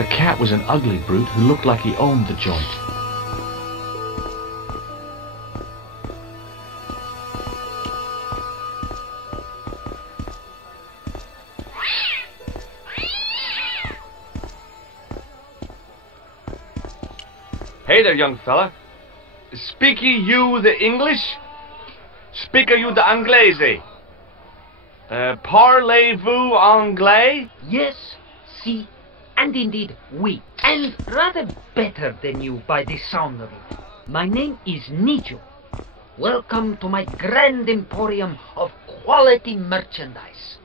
The cat was an ugly brute who looked like he owned the joint. Hey there, young fella. Speak ye you the English? Speak you the Anglaise? Parlez-vous anglais? Yes, si, and indeed we. And rather better than you by the sound of it. My name is Nijo. Welcome to my grand emporium of quality merchandise.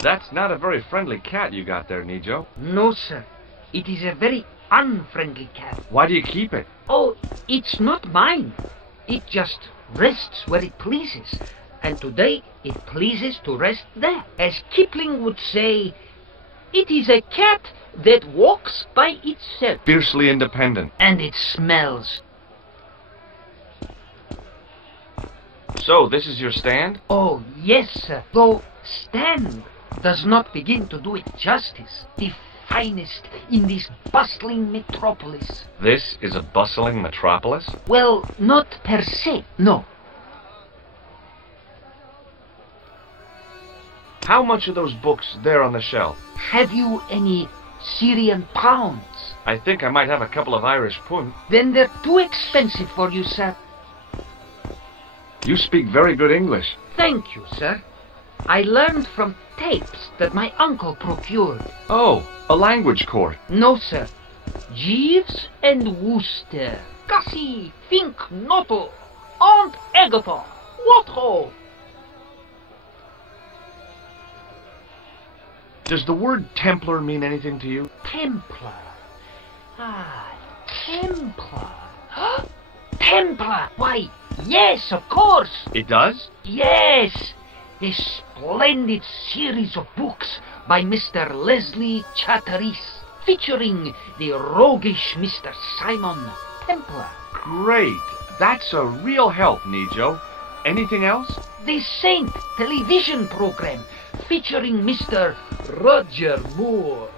That's not a very friendly cat you got there, Nijo. No, sir. It is a very unfriendly cat. Why do you keep it? Oh, it's not mine. It just rests where it pleases. And today it pleases to rest there. As Kipling would say, it is a cat that walks by itself. Fiercely independent. And it smells. So, this is your stand? Oh, yes, sir. Though stand does not begin to do it justice. The finest in this bustling metropolis. This is a bustling metropolis? Well, not per se, no. How much are those books there on the shelf? Have you any Syrian pounds? I think I might have a couple of Irish pund. Then they're too expensive for you, sir. You speak very good English. Thank you, sir. I learned from tapes that my uncle procured. Oh, a language court. No, sir. Jeeves and Wooster. Gussie, Fink, Noto, Aunt Agatha. What ho? Does the word Templar mean anything to you? Templar. Ah, Templar. Templar! Why, yes, of course. It does? Yes. A splendid series of books by Mr. Leslie Chatteris, featuring the roguish Mr. Simon Templar. Great. That's a real help, Nijo. Anything else? The Saint television program, featuring Mr. Roger Moore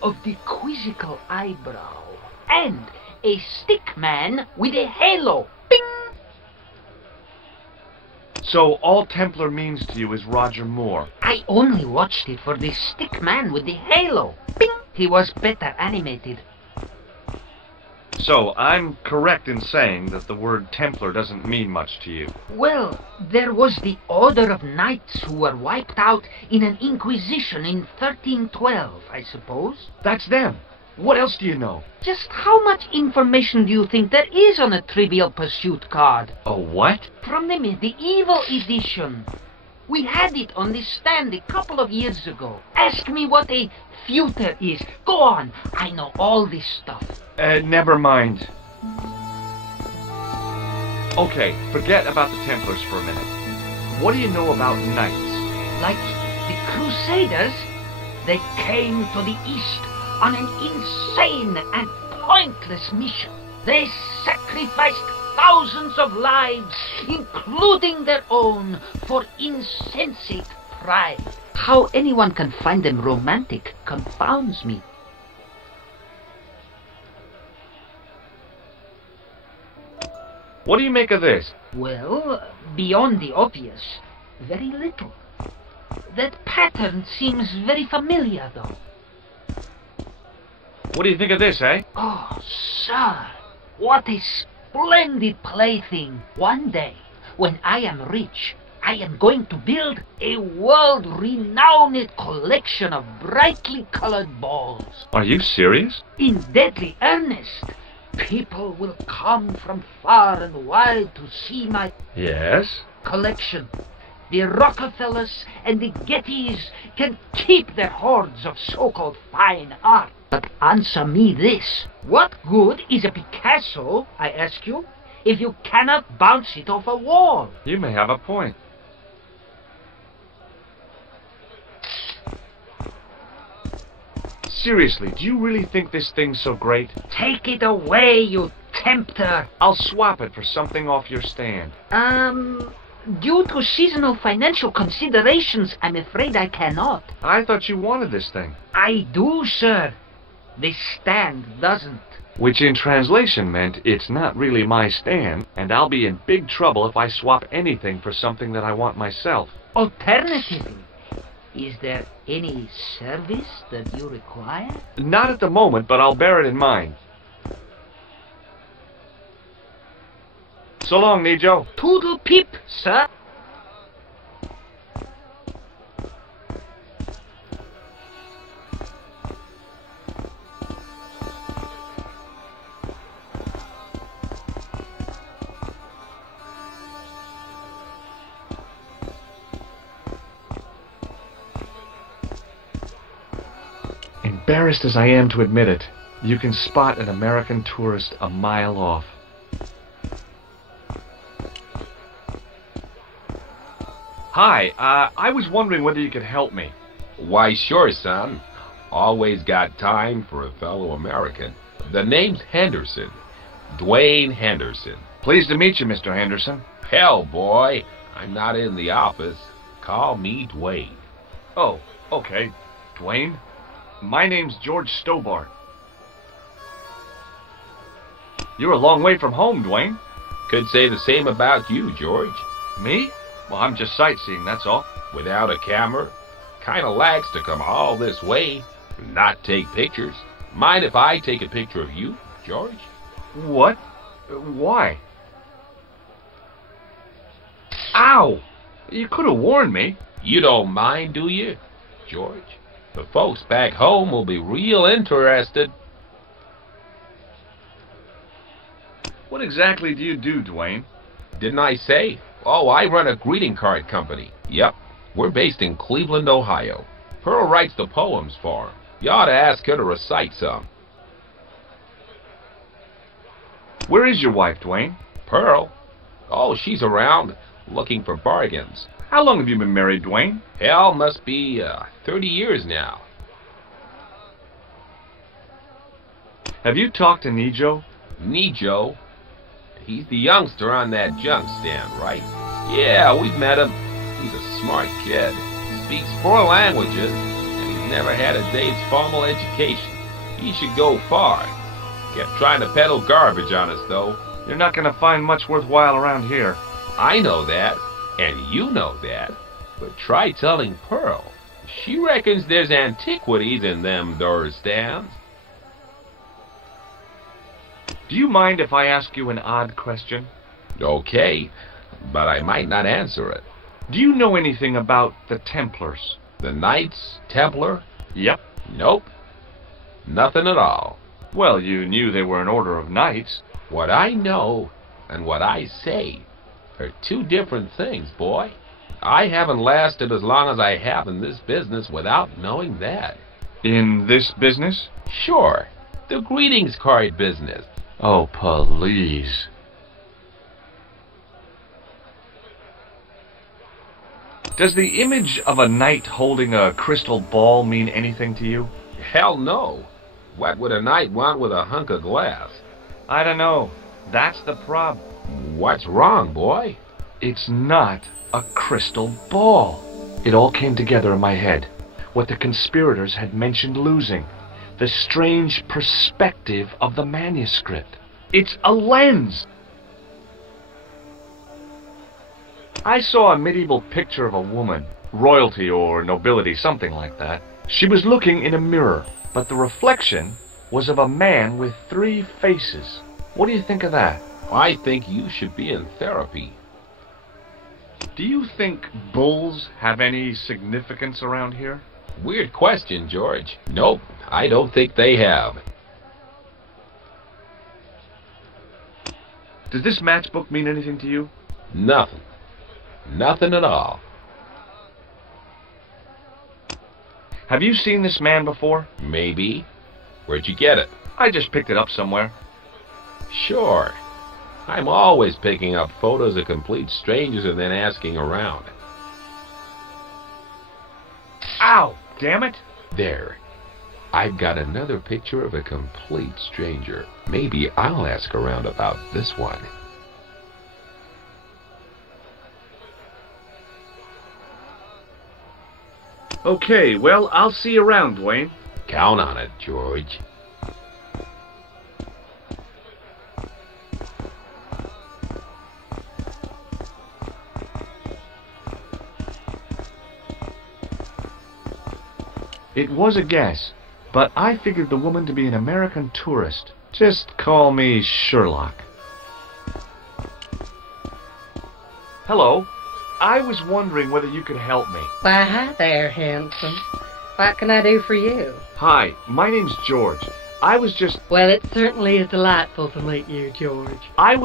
of the quizzical eyebrow, and a stick man with a halo. Bing! So all Templar means to you is Roger Moore. I only watched it for the stick man with the halo. Bing! He was better animated. So I'm correct in saying that the word Templar doesn't mean much to you. Well, there was the Order of Knights who were wiped out in an Inquisition in 1312, I suppose. That's them. What else do you know? Just how much information do you think there is on a Trivial Pursuit card? A what? From the medieval edition. We had it on the stand a couple of years ago. Ask me what a feuter is. Go on. I know all this stuff. Never mind. Okay, forget about the Templars for a minute. What do you know about knights? Like the Crusaders, they came to the East on an insane and pointless mission. They sacrificed thousands of lives, including their own, for insensate pride. How anyone can find them romantic confounds me. What do you make of this? Well, beyond the obvious, very little. That pattern seems very familiar, though. What do you think of this, eh? Oh, sir, what a splendid plaything. One day, when I am rich, I am going to build a world-renowned collection of brightly colored balls. Are you serious? In deadly earnest. People will come from far and wide to see my Yes? collection. The Rockefellers and the Gettys can keep their hoards of so-called fine art. But answer me this. What good is a Picasso, I ask you, if you cannot bounce it off a wall? You may have a point. Seriously, do you really think this thing's so great? Take it away, you tempter. I'll swap it for something off your stand. Due to seasonal financial considerations, I'm afraid I cannot. I thought you wanted this thing. I do, sir. The stand doesn't. Which in translation meant it's not really my stand, and I'll be in big trouble if I swap anything for something that I want myself. Alternatively, is there any service that you require? Not at the moment, but I'll bear it in mind. So long, Nijo. Toodle peep, sir. Embarrassed as I am to admit it, you can spot an American tourist a mile off. Hi, I was wondering whether you could help me. Why, sure, son. Always got time for a fellow American. The name's Henderson. Dwayne Henderson. Pleased to meet you, Mr. Henderson. Hell, boy, I'm not in the office. Call me Dwayne. Oh, okay. Dwayne? My name's George Stobart. You're a long way from home, Dwayne. Could say the same about you, George. Me? Well, I'm just sightseeing, that's all. Without a camera? Kinda lags to come all this way and not take pictures. Mind if I take a picture of you, George? What? Why? Ow! You could have warned me. You don't mind, do you, George? The folks back home will be real interested. What exactly do you do, Dwayne? Didn't I say? Oh, I run a greeting card company. Yep, we're based in Cleveland, Ohio. Pearl writes the poems for 'em. You ought to ask her to recite some. Where is your wife, Dwayne? Pearl? Oh, she's around, looking for bargains. How long have you been married, Dwayne? Hell, must be 30 years now. Have you talked to Nijo? Nijo? He's the youngster on that junk stand, right? Yeah, we've met him. He's a smart kid. Speaks 4 languages, and he's never had a day's formal education. He should go far. Kept trying to peddle garbage on us, though. You're not going to find much worthwhile around here. I know that, and you know that. But try telling Pearl. She reckons there's antiquities in them door stands. Do you mind if I ask you an odd question? Okay, but I might not answer it. Do you know anything about the Templars? The Knights Templar? Yep. Nope. Nothing at all. Well, you knew they were an order of knights. What I know and what I say are 2 different things, boy. I haven't lasted as long as I have in this business without knowing that. In this business? Sure. The greetings card business. Oh, please. Does the image of a knight holding a crystal ball mean anything to you? Hell no. What would a knight want with a hunk of glass? I don't know. That's the problem. What's wrong, boy? It's not a crystal ball. It all came together in my head. What the conspirators had mentioned losing. The strange perspective of the manuscript. It's a lens. I saw a medieval picture of a woman, royalty or nobility, something like that. She was looking in a mirror, but the reflection was of a man with 3 faces. What do you think of that? I think you should be in therapy. Do you think bulls have any significance around here? Weird question, George. Nope, I don't think they have. Does this matchbook mean anything to you? Nothing. Nothing at all. Have you seen this man before? Maybe. Where'd you get it? I just picked it up somewhere. Sure. I'm always picking up photos of complete strangers and then asking around. Ow! Damn it! There. I've got another picture of a complete stranger. Maybe I'll ask around about this one. Okay, well, I'll see you around, Dwayne. Count on it, George. It was a guess, but I figured the woman to be an American tourist. Just call me Sherlock. Hello. I was wondering whether you could help me. Why, hi there, handsome. What can I do for you? Hi, my name's George. I was just... Well, it certainly is delightful to meet you, George. My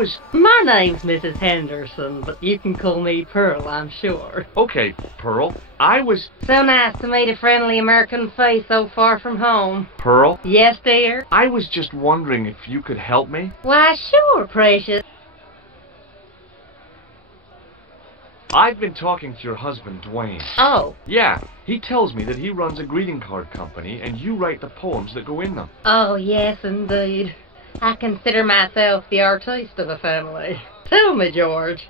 name's Mrs. Henderson, but you can call me Pearl, I'm sure. Okay, Pearl. I was... So nice to meet a friendly American face so far from home. Pearl? Yes, dear? I was just wondering if you could help me. Why, sure, precious. I've been talking to your husband, Dwayne. Oh. Yeah, he tells me that he runs a greeting card company and you write the poems that go in them. Oh, yes, indeed. I consider myself the artiste of the family. Tell me, George,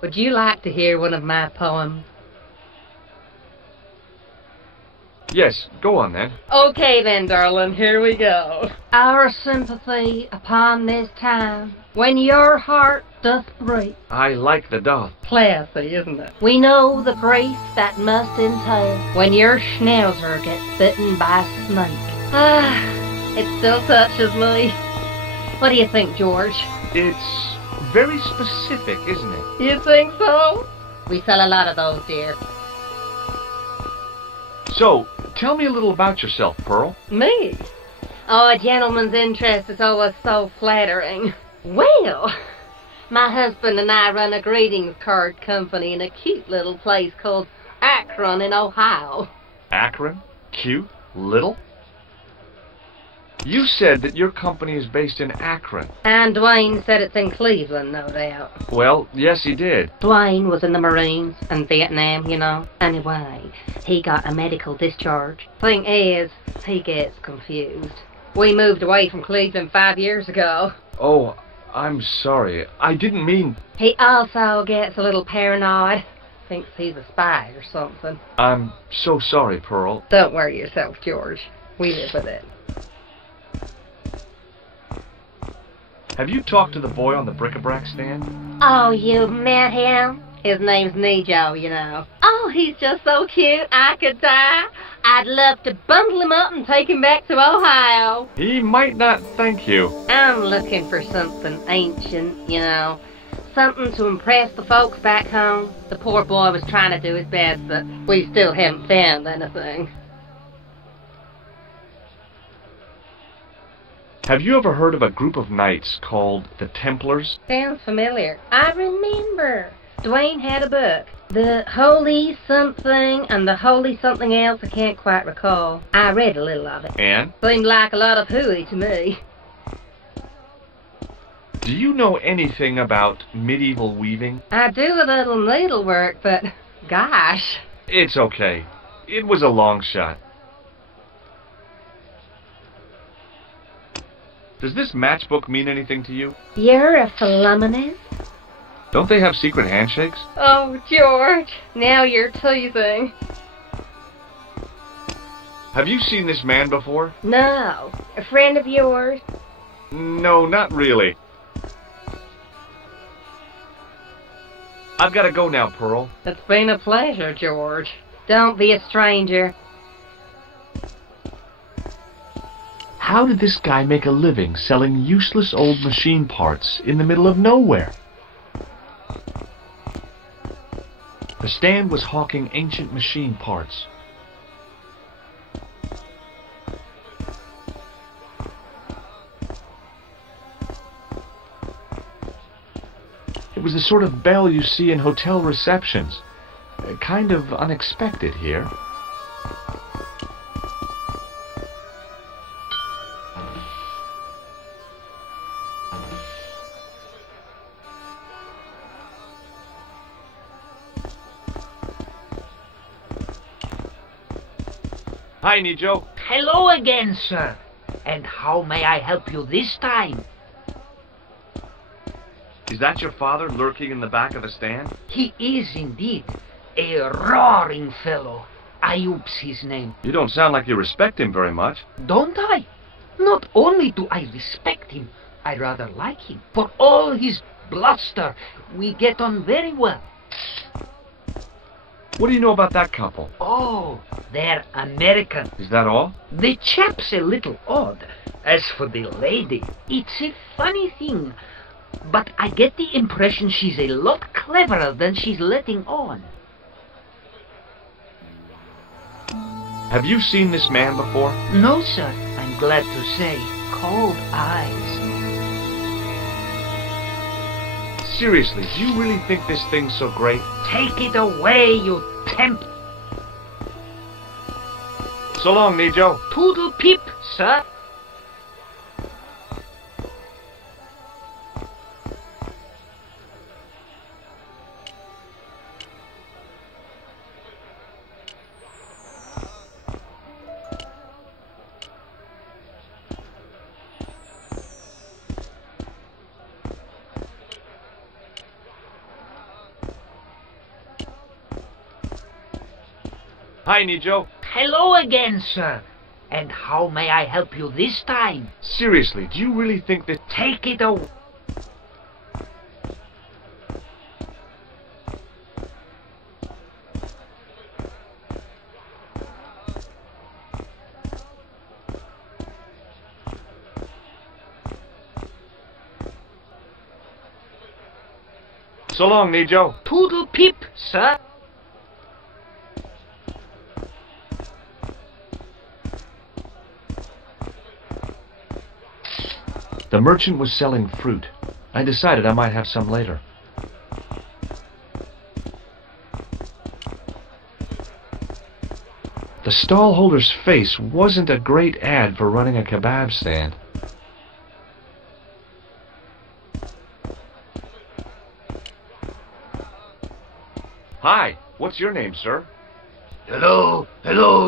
would you like to hear one of my poems? Yes, go on then. Okay then, darling, here we go. Our sympathy upon this time, when your heart doth break. I like the doth. Classy, isn't it? We know the grief that must entail when your schnauzer gets bitten by a snake. Ah, it still touches me. What do you think, George? It's very specific, isn't it? You think so? We sell a lot of those, dear. So, tell me a little about yourself, Pearl. Me? Oh, a gentleman's interest is always so flattering. Well, my husband and I run a greetings card company in a cute little place called Akron in Ohio. Akron? Cute? Little? You said that your company is based in Akron. And Dwayne said it's in Cleveland, no doubt. Well, yes, he did. Dwayne was in the Marines and Vietnam, you know. Anyway, he got a medical discharge. Thing is, he gets confused. We moved away from Cleveland 5 years ago. Oh, I'm sorry. I didn't mean... He also gets a little paranoid. Thinks he's a spy or something. I'm so sorry, Pearl. Don't worry yourself, George. We live with it. Have you talked to the boy on the bric-a-brac stand? Oh, you've met him? His name's Nejo, you know. Oh, he's just so cute, I could die. I'd love to bundle him up and take him back to Ohio. He might not thank you. I'm looking for something ancient, you know. Something to impress the folks back home. The poor boy was trying to do his best, but we still haven't found anything. Have you ever heard of a group of knights called the Templars? Sounds familiar. I remember. Dwayne had a book. The Holy Something and the Holy Something Else, I can't quite recall. I read a little of it. And? Seemed like a lot of hooey to me. Do you know anything about medieval weaving? I do a little needlework, but gosh. It's okay. It was a long shot. Does this matchbook mean anything to you? You're a feluminist? Don't they have secret handshakes? Oh, George, now you're teasing. Have you seen this man before? No. A friend of yours? No, not really. I've got to go now, Pearl. It's been a pleasure, George. Don't be a stranger. How did this guy make a living selling useless old machine parts in the middle of nowhere? The stand was hawking ancient machine parts. It was the sort of bell you see in hotel receptions. Kind of unexpected here. Hi, Nejo. Hello again, sir. And how may I help you this time? Is that your father lurking in the back of the stand? He is indeed a roaring fellow. Ayub's his name. You don't sound like you respect him very much. Don't I? Not only do I respect him, I rather like him. For all his bluster, we get on very well. What do you know about that couple? Oh, they're American. Is that all? The chap's a little odd. As for the lady, it's a funny thing, but I get the impression she's a lot cleverer than she's letting on. Have you seen this man before? No, sir, I'm glad to say. Cold eyes. Seriously, do you really think this thing's so great? Take it away, you temp... So long, Nijo. Toodle peep, sir. Hi, Nijo. Hello again, sir. And how may I help you this time? Seriously, do you really think that... Take it away. So long, Nijo. Toodle peep, sir. The merchant was selling fruit. I decided I might have some later. The stallholder's face wasn't a great ad for running a kebab stand. Hi, what's your name, sir? Hello,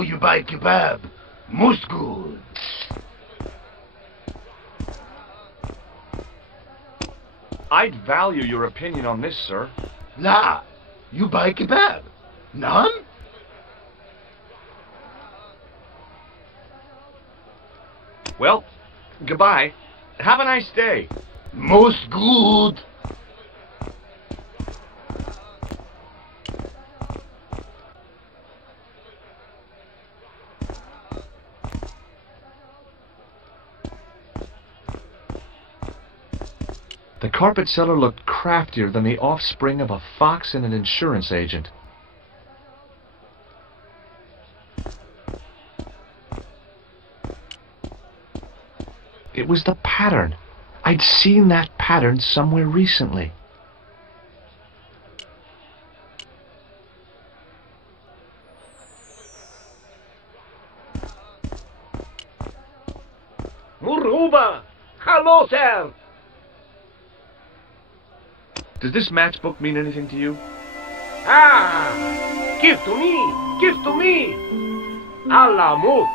you buy kebab. Most good. I'd value your opinion on this, sir. La, you buy kebab. None? Well, goodbye. Have a nice day. Most good. The carpet seller looked craftier than the offspring of a fox and an insurance agent. It was the pattern. I'd seen that pattern somewhere recently. Muruba! Hello, sir! Does this matchbook mean anything to you? Ah! Give to me! Give to me! Alamut!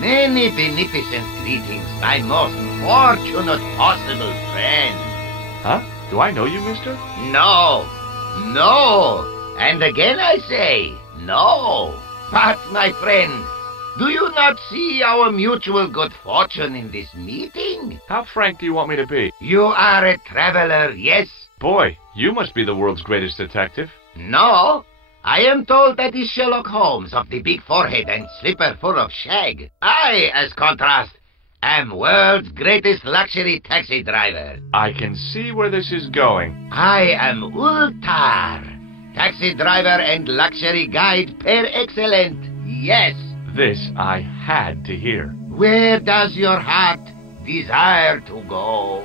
Many beneficent greetings, my most fortunate possible friend. Huh? Do I know you, mister? No, no, and again I say, no. But, my friend, do you not see our mutual good fortune in this meeting? How frank do you want me to be? You are a traveler, yes? Boy, you must be the world's greatest detective. No, I am told that is Sherlock Holmes of the big forehead and slipper full of shag. I, as contrast, am world's greatest luxury taxi driver. I can see where this is going. I am Ultar, taxi driver and luxury guide per excellent. Yes. This I had to hear. Where does your heart desire to go?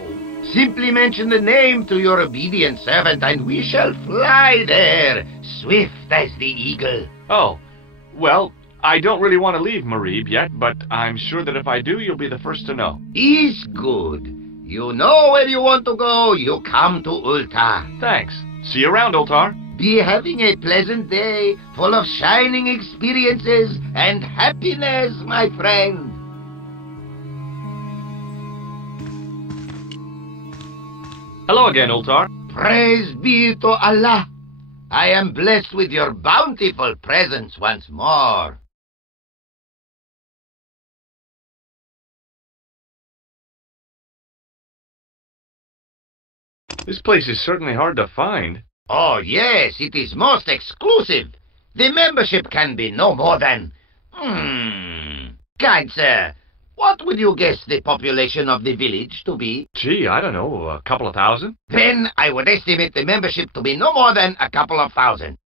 Simply mention the name to your obedient servant, and we shall fly there, swift as the eagle. Oh, well, I don't really want to leave Marib yet, but I'm sure that if I do, you'll be the first to know. Is good. You know where you want to go, you come to Ulta. Thanks. See you around, Oltar. Be having a pleasant day, full of shining experiences and happiness, my friend. Hello again, Ultar. Praise be to Allah. I am blessed with your bountiful presence once more. This place is certainly hard to find. Oh, yes, it is most exclusive. The membership can be no more than... Kind sir, what would you guess the population of the village to be? Gee, I don't know, a couple of thousand? Then I would estimate the membership to be no more than a couple of thousand.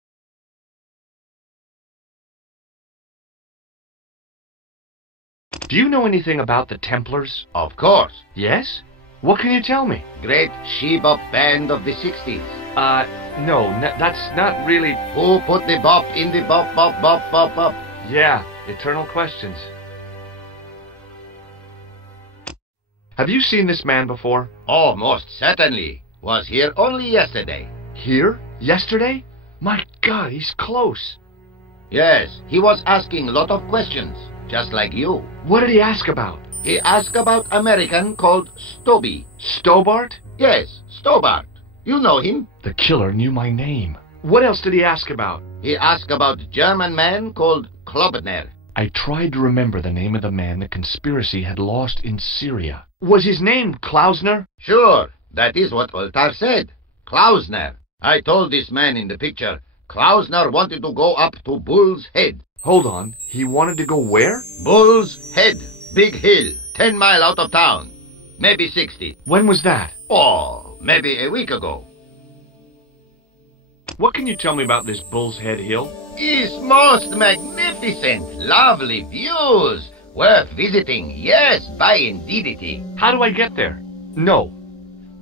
Do you know anything about the Templars? Of course. Yes? What can you tell me? Great she-bop band of the 60s. No, that's not really... Who put the bop in the bop, bop, bop, bop, bop? Yeah, eternal questions. Have you seen this man before? Oh, most certainly. Was here only yesterday. Here? Yesterday? My God, he's close. Yes, he was asking a lot of questions, just like you. What did he ask about? He asked about American called Stoby. Stobart? Yes, Stobart. You know him. The killer knew my name. What else did he ask about? He asked about German man called Klobner. I tried to remember the name of the man the conspiracy had lost in Syria. Was his name Klausner? Sure, that is what Ultar said. Klausner. I told this man in the picture, Klausner wanted to go up to Bull's Head. Hold on, he wanted to go where? Bull's Head. Big hill, 10 miles out of town. Maybe 60. When was that? Oh, maybe a week ago. What can you tell me about this Bull's Head Hill? It's most magnificent. Lovely views. Worth visiting. Yes, by indeedity. How do I get there? No.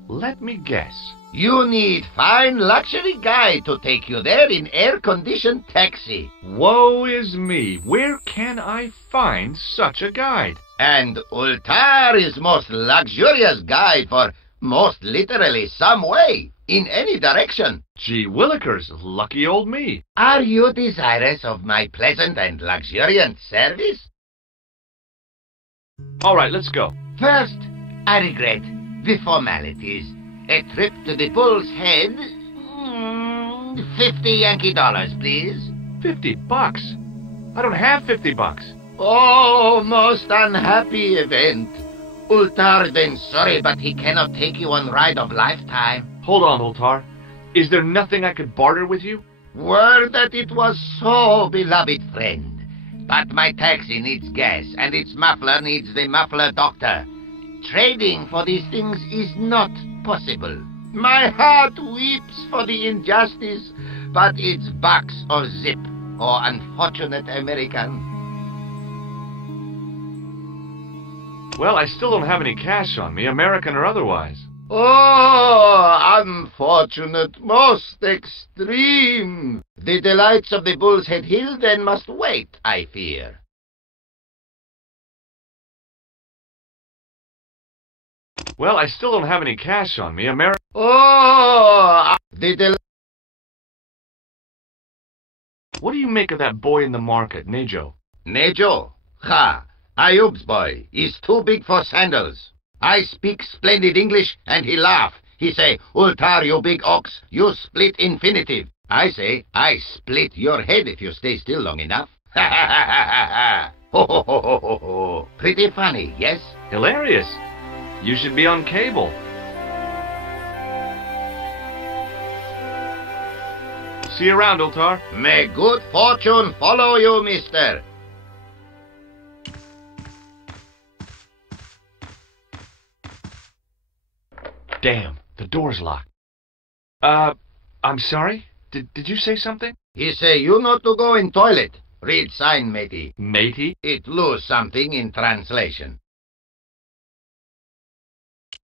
Let me guess. You need fine luxury guy to take you there in air-conditioned taxi. Woe is me. Where can I find such a guide? And Ultar is most luxurious guide for most literally some way, in any direction. Gee willikers, lucky old me. Are you desirous of my pleasant and luxuriant service? All right, let's go. First, I regret the formalities. A trip to the Bull's Head, 50 Yankee dollars, please. $50? I don't have $50. Oh, most unhappy event. Ultar then sorry, but he cannot take you on ride of lifetime. Hold on, Ultar. Is there nothing I could barter with you? Word that it was so, beloved friend. But my taxi needs gas, and its muffler needs the muffler doctor. Trading for these things is not possible. My heart weeps for the injustice, but it's box or zip, or unfortunate American. Well, I still don't have any cash on me, American or otherwise. Oh, unfortunate, most extreme. The delights of the Bull's Head Hill then must wait, I fear. Well, I still don't have any cash on me, American. Oh, What do you make of that boy in the market, Nejo? Nejo? Ha! Ayub's boy is too big for sandals. I speak splendid English, and he laugh. He say, Ultar, you big ox, you split infinitive. I say, I split your head if you stay still long enough. Ha ha ha ha ha! Ho ho ho ho ho ho! Pretty funny, yes? Hilarious. You should be on cable. See you around, Ultar. May good fortune follow you, mister. Damn, the door's locked. I'm sorry? Did you say something? He say you not to go in toilet. Read sign, matey. Matey? It lose something in translation.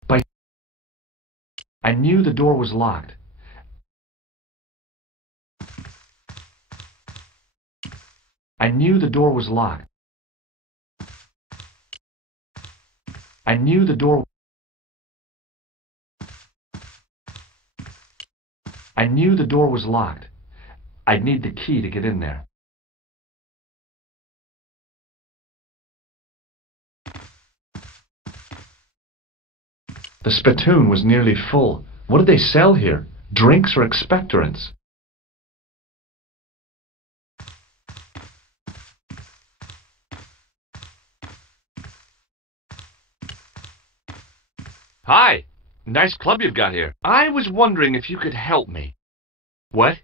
But I knew the door was locked. I knew the door was locked. I knew the door... I knew the door was locked. I'd need the key to get in there. The spittoon was nearly full. What do they sell here? Drinks or expectorants? Hi. Nice club you've got here. I was wondering if you could help me. What?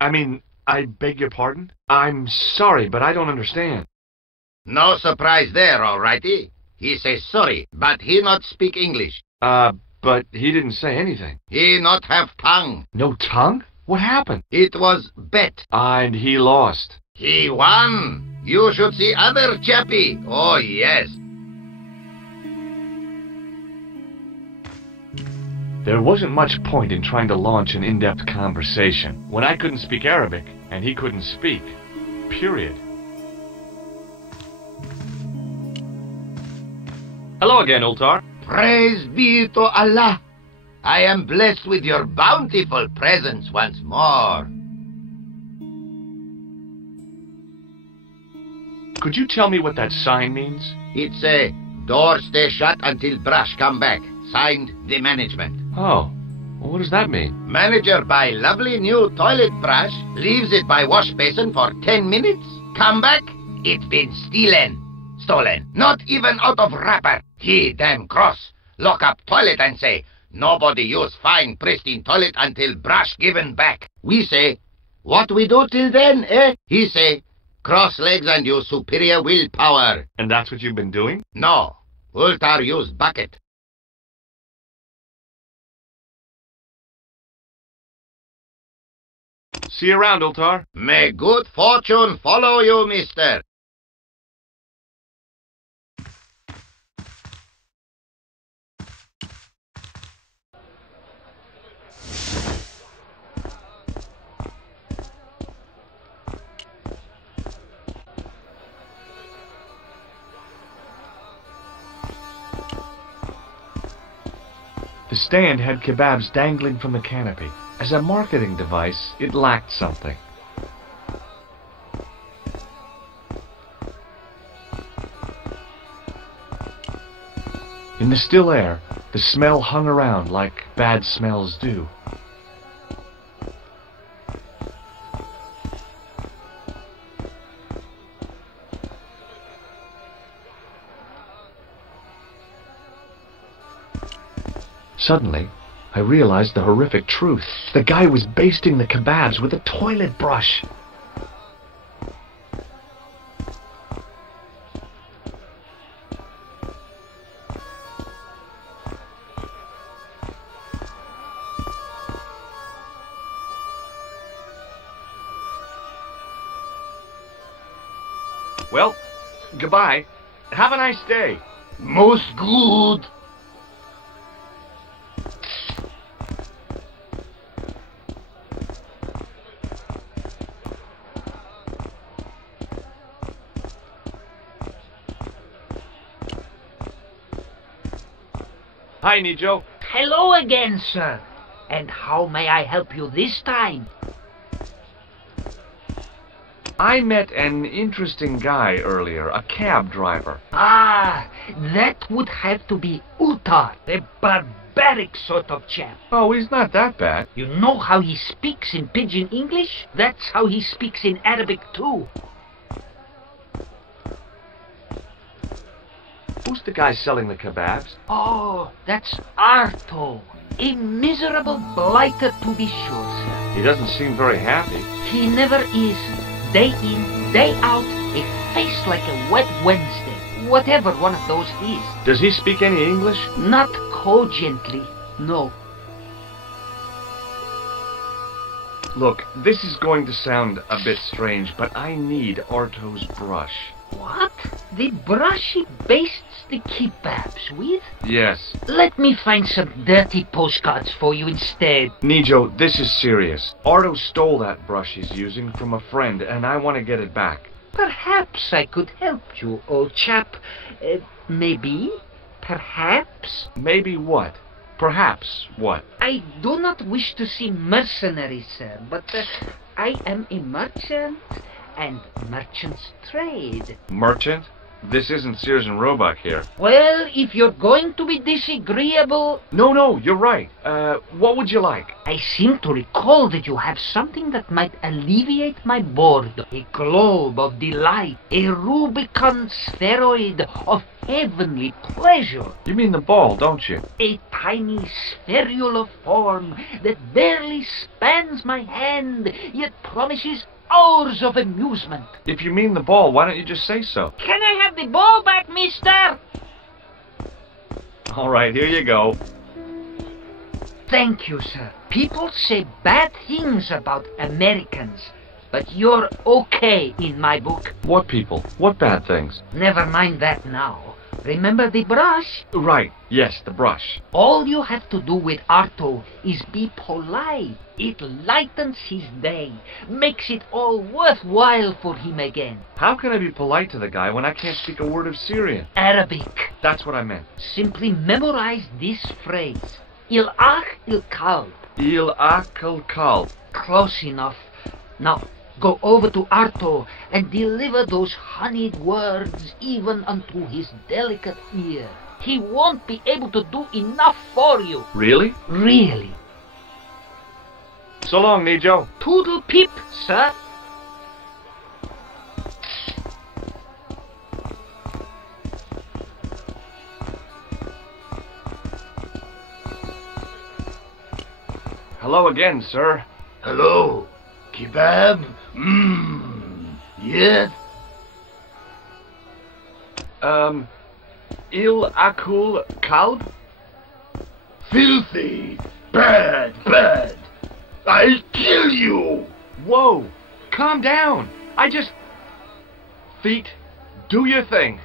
I beg your pardon? I'm sorry, but I don't understand. No surprise there, all righty. He say sorry, but he not speak English. But he didn't say anything. He not have tongue. No tongue? What happened? It was bet. And he lost. He won. You should see other chappie. Oh, yes. There wasn't much point in trying to launch an in-depth conversation when I couldn't speak Arabic and he couldn't speak. Period. Hello again, Ultar. Praise be to Allah. I am blessed with your bountiful presence once more. Could you tell me what that sign means? It's a door stay shut until brush come back. Signed, the management. Oh, well, what does that mean? Manager buy lovely new toilet brush, leaves it by wash basin for 10 minutes, come back, it been stolen, not even out of wrapper. He damn cross, lock up toilet and say, nobody use fine pristine toilet until brush given back. We say, what we do till then, eh? He say, cross legs and use superior willpower. And that's what you've been doing? No, Ultar use bucket. See you around, Ultar. May good fortune follow you, mister. The stand had kebabs dangling from the canopy. As a marketing device, it lacked something. In the still air, the smell hung around like bad smells do. Suddenly, I realized the horrific truth. The guy was basting the kebabs with a toilet brush. Well, goodbye. Have a nice day. Most good. Hi, Nijo. Hello again, sir. And how may I help you this time? I met an interesting guy earlier, a cab driver. Ah, that would have to be Utar, a barbaric sort of chap. Oh, he's not that bad. You know how he speaks in pidgin English? That's how he speaks in Arabic too. Who's the guy selling the kebabs? Oh, that's Arto. A miserable blighter to be sure, sir. He doesn't seem very happy. He never is. Day in, day out, a face like a wet Wednesday. Whatever one of those is. Does he speak any English? Not cogently, no. Look, this is going to sound a bit strange, but I need Arto's brush. What? The brush he bastes the kebabs with? Yes. Let me find some dirty postcards for you instead. Nijo, this is serious. Arto stole that brush he's using from a friend, and I want to get it back. Perhaps I could help you, old chap. Maybe? Perhaps? Maybe what? Perhaps what? I do not wish to seem mercenary, sir, but I am a merchant, and merchants trade. Merchant? This isn't Sears and Roebuck here. Well, if you're going to be disagreeable... No, you're right. What would you like? I seem to recall that you have something that might alleviate my boredom. A globe of delight, a Rubicon spheroid of heavenly pleasure. You mean the ball, don't you? A tiny spherular form that barely spans my hand, yet promises hours of amusement. If you mean the ball, why don't you just say so? Can I have the ball back, mister? All right, here you go. Thank you, sir. People say bad things about Americans, but you're okay in my book. What people? What bad things? Never mind that now. Remember the brush? Right, yes, the brush. All you have to do with Arto is be polite. It lightens his day, makes it all worthwhile for him again. How can I be polite to the guy when I can't speak a word of Syrian? Arabic. That's what I meant. Simply memorize this phrase. Il ach il kalb. Il akal kal. Close enough. Now, go over to Arto and deliver those honeyed words even unto his delicate ear. He won't be able to do enough for you. Really? Really. So long, Nijo. Toodle pip, sir. Hello again, sir. Hello. Kebab? Yes? Il akul kalb? Filthy. Bad. I'll kill you. Whoa! Calm down! I just... Feet, do your thing.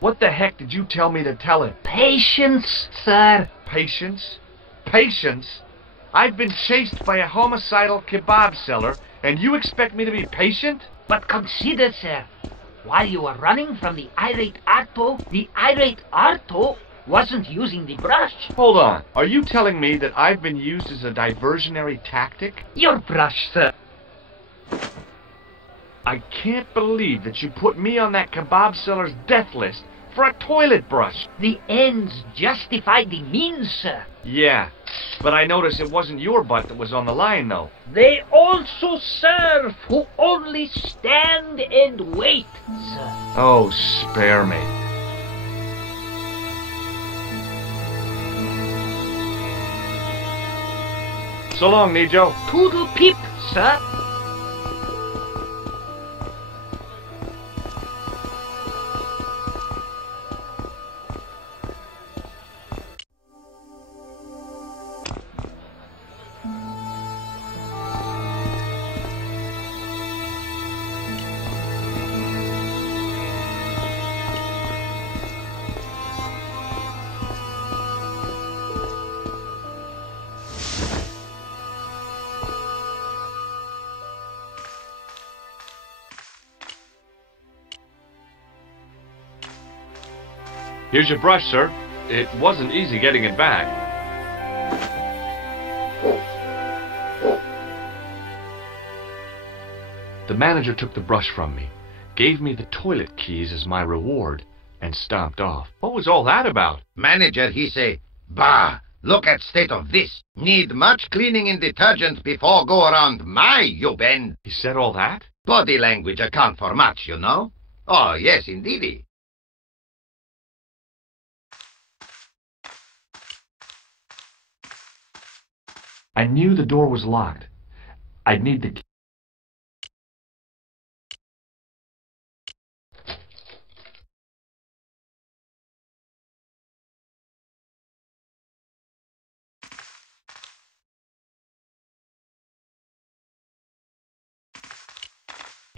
What the heck did you tell me to tell him? Patience, sir. Patience? Patience? I've been chased by a homicidal kebab seller, and you expect me to be patient? But consider, sir, while you were running from the irate Arto wasn't using the brush. Hold on. Are you telling me that I've been used as a diversionary tactic? Your brush, sir. I can't believe that you put me on that kebab seller's death list for a toilet brush. The ends justify the means, sir. Yeah, but I noticed it wasn't your butt that was on the line, though. They also serve who only stand and wait, sir. Oh, spare me. So long, Nijo. Toodle pip, sir. Here's your brush, sir. It wasn't easy getting it back. The manager took the brush from me, gave me the toilet keys as my reward, and stomped off. What was all that about? Manager, he say, bah, look at state of this. Need much cleaning and detergent before go around my, you bend. He said all that? Body language account for much, you know. Oh, yes, indeedy. I knew the door was locked. I'd need the key.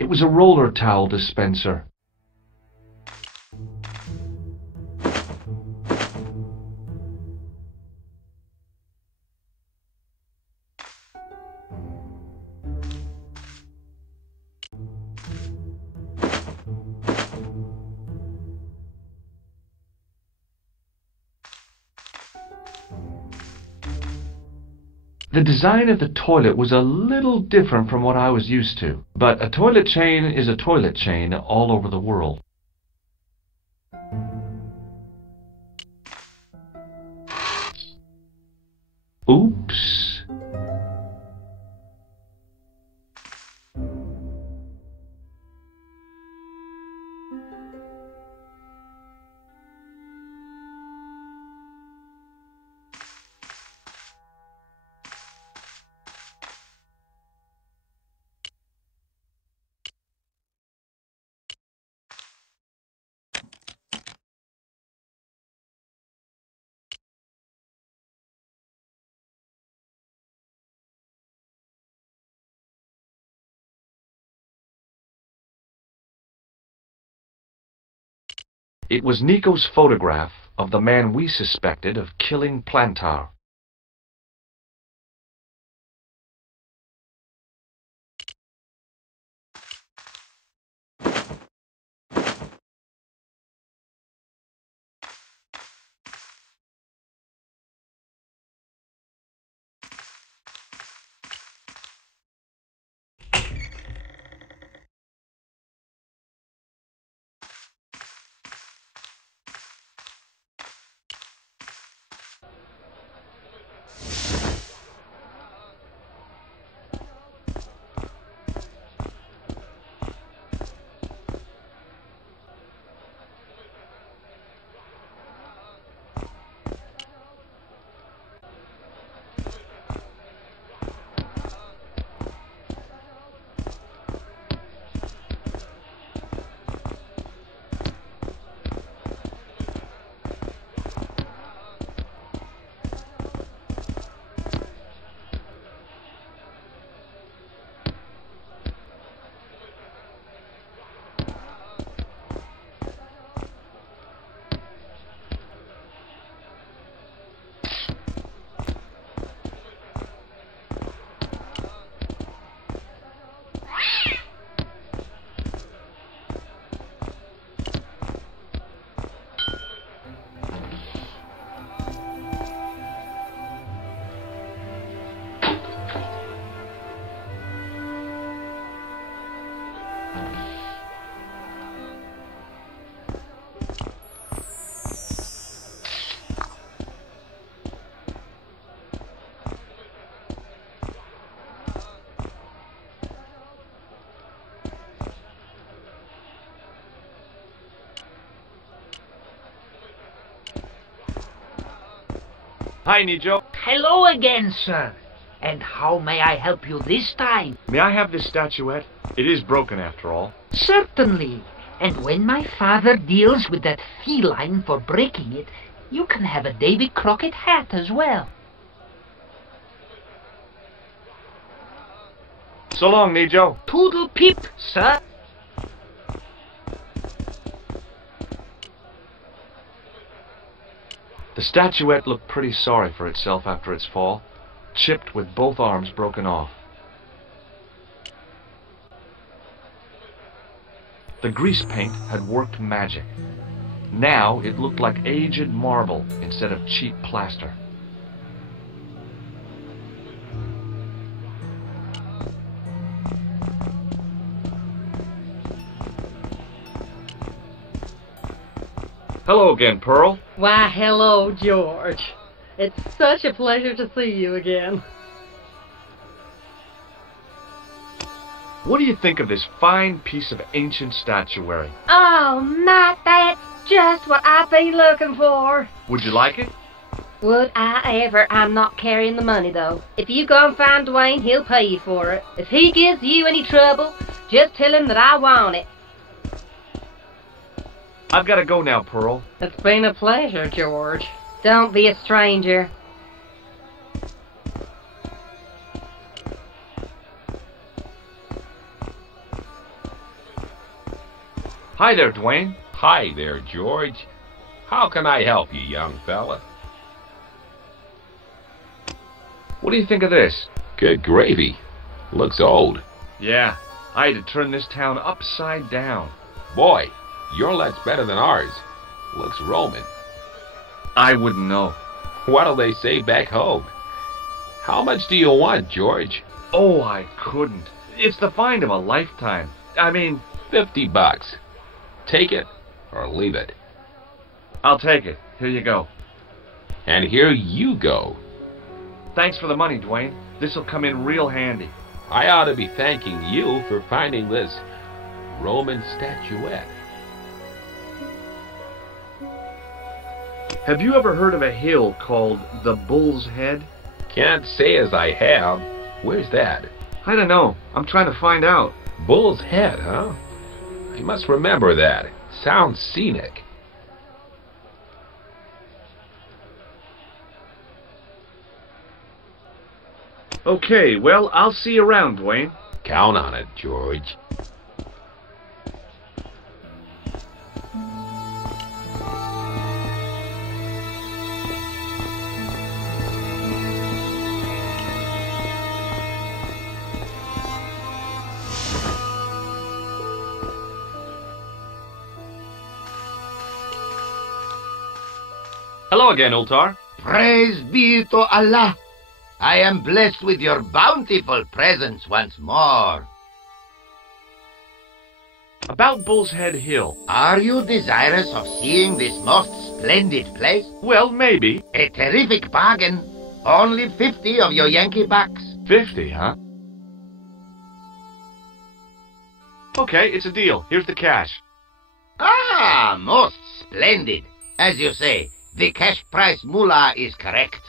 It was a roller towel dispenser. The design of the toilet was a little different from what I was used to, but a toilet chain is a toilet chain all over the world. Oops. It was Nico's photograph of the man we suspected of killing Playthough. Hi, Nijo. Hello again, sir. And how may I help you this time? May I have this statuette? It is broken, after all. Certainly. And when my father deals with that feline for breaking it, you can have a Davy Crockett hat as well. So long, Nijo. Toodle pip, sir. The statuette looked pretty sorry for itself after its fall, chipped with both arms broken off. The grease paint had worked magic. Now it looked like aged marble instead of cheap plaster. Hello again, Pearl. Why, hello, George. It's such a pleasure to see you again. What do you think of this fine piece of ancient statuary? Oh, Matt, that's just what I've been looking for. Would you like it? Would I ever? I'm not carrying the money, though. If you go and find Dwayne, he'll pay you for it. If he gives you any trouble, just tell him that I want it. I've got to go now, Pearl. It's been a pleasure, George. Don't be a stranger. Hi there, Dwayne. Hi there, George. How can I help you, young fella? What do you think of this? Good gravy. Looks old. Yeah, I had to turn this town upside down. Boy, your luck's better than ours. Looks Roman. I wouldn't know. What'll they say back home? How much do you want, George? Oh, I couldn't. It's the find of a lifetime. I mean, $50. Take it or leave it. I'll take it. Here you go. And here you go. Thanks for the money, Dwayne. This'll come in real handy. I ought to be thanking you for finding this Roman statuette. Have you ever heard of a hill called the Bull's Head? Can't say as I have. Where's that? I don't know. I'm trying to find out. Bull's Head, huh? I must remember that. Sounds scenic. Okay, well, I'll see you around, Dwayne. Count on it, George. Hello again, Ultar. Praise be to Allah. I am blessed with your bountiful presence once more. About Bull's Head Hill. Are you desirous of seeing this most splendid place? Well, maybe. A terrific bargain. Only 50 of your Yankee bucks. 50, huh? Okay, it's a deal. Here's the cash. Ah, most splendid. As you say, the cash price mullah is correct.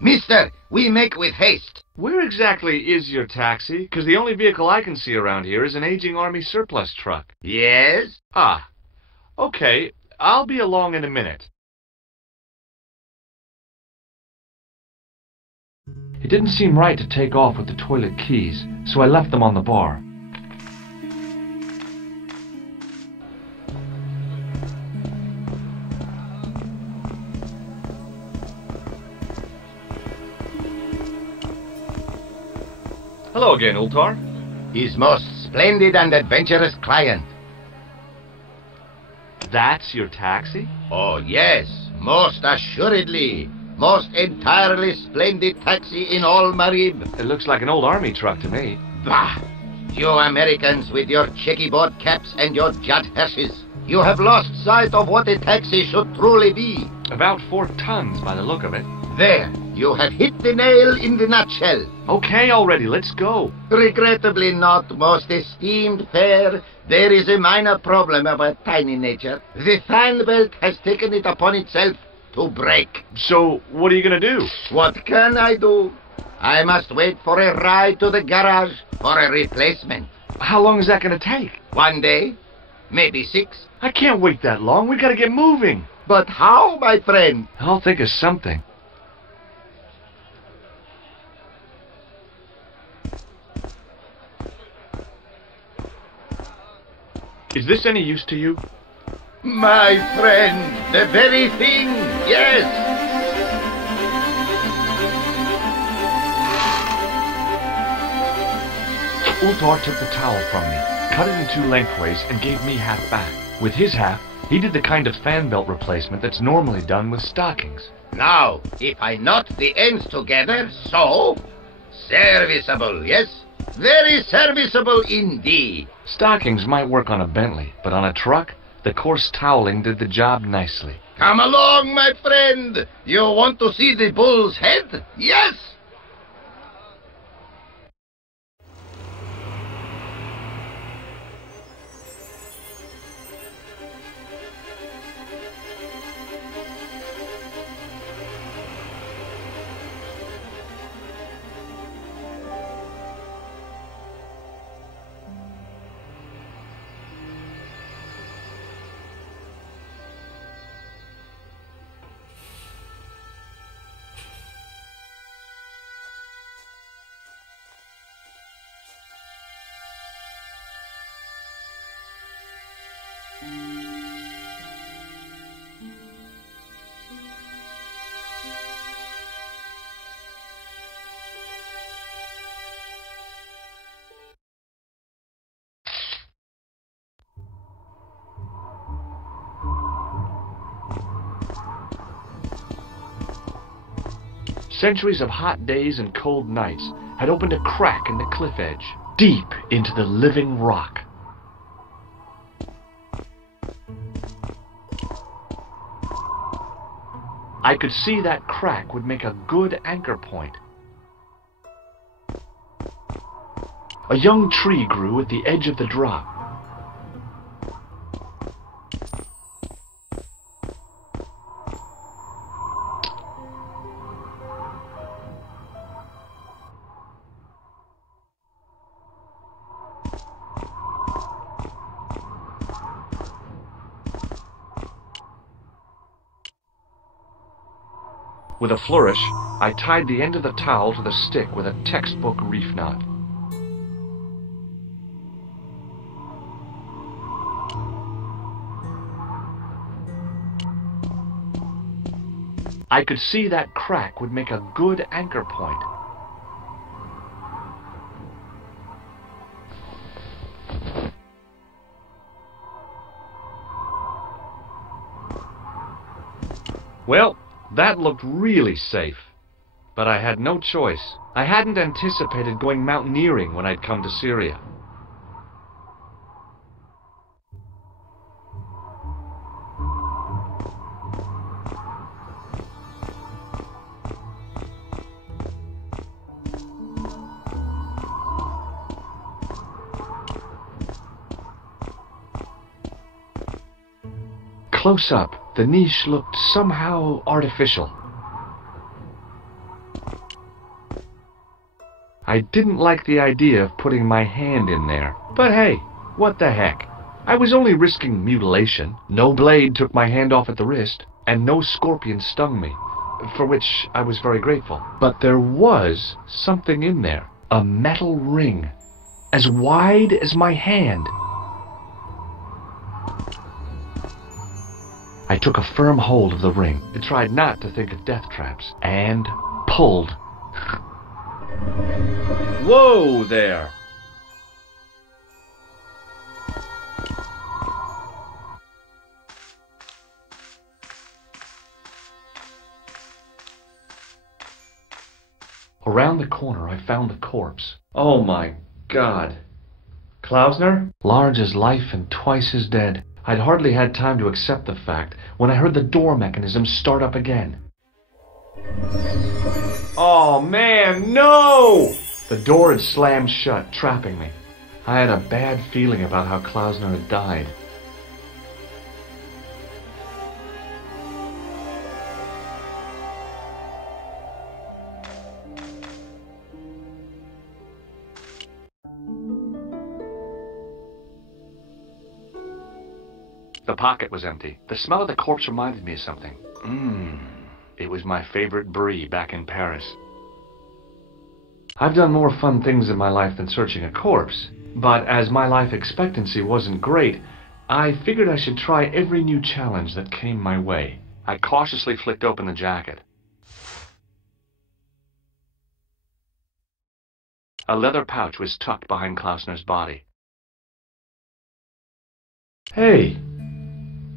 Mister, we make with haste. Where exactly is your taxi? Because the only vehicle I can see around here is an aging Army surplus truck. Yes? Ah, okay. I'll be along in a minute. It didn't seem right to take off with the toilet keys, so I left them on the bar. Hello again, Ultar. His most splendid and adventurous client. That's your taxi? Oh, yes, most assuredly. Most entirely splendid taxi in all Marib. It looks like an old Army truck to me. Bah! You Americans with your checkerboard caps and your Judd Hershes. You have lost sight of what a taxi should truly be. About 4 tons by the look of it. There, you have hit the nail in the nutshell. Okay, already, let's go. Regrettably not, most esteemed fair. There is a minor problem of a tiny nature. The fan belt has taken it upon itself to break. So, what are you going to do? What can I do? I must wait for a ride to the garage for a replacement. How long is that going to take? 1 day, maybe 6. I can't wait that long. We got to get moving. But how, my friend? I'll think of something. Is this any use to you? My friend, the very thing, yes. Ultar took the towel from me, cut it in 2 lengthways, and gave me half back. With his half, he did the kind of fan belt replacement that's normally done with stockings. Now, if I knot the ends together, so... Serviceable, yes? Very serviceable indeed. Stockings might work on a Bentley, but on a truck, the coarse toweling did the job nicely. Come along, my friend. You want to see the bull's head? Yes? Centuries of hot days and cold nights had opened a crack in the cliff edge, deep into the living rock. I could see that crack would make a good anchor point. A young tree grew at the edge of the drop. With a flourish, I tied the end of the towel to the stick with a textbook reef knot. I could see that crack would make a good anchor point. Well, that looked really safe, but I had no choice. I hadn't anticipated going mountaineering when I'd come to Syria. Close up, the niche looked somehow artificial. I didn't like the idea of putting my hand in there, but hey, what the heck? I was only risking mutilation. No blade took my hand off at the wrist, and no scorpion stung me, for which I was very grateful. But there was something in there, a metal ring, as wide as my hand. I took a firm hold of the ring and tried not to think of death traps, and pulled. Whoa there! Around the corner, I found the corpse. Oh my God. Klausner? Large as life and twice as dead. I'd hardly had time to accept the fact when I heard the door mechanism start up again. Oh man, no! The door had slammed shut, trapping me. I had a bad feeling about how Klausner had died. The pocket was empty. The smell of the corpse reminded me of something. It was my favorite brie back in Paris. I've done more fun things in my life than searching a corpse, but as my life expectancy wasn't great, I figured I should try every new challenge that came my way. I cautiously flicked open the jacket. A leather pouch was tucked behind Klausner's body. Hey!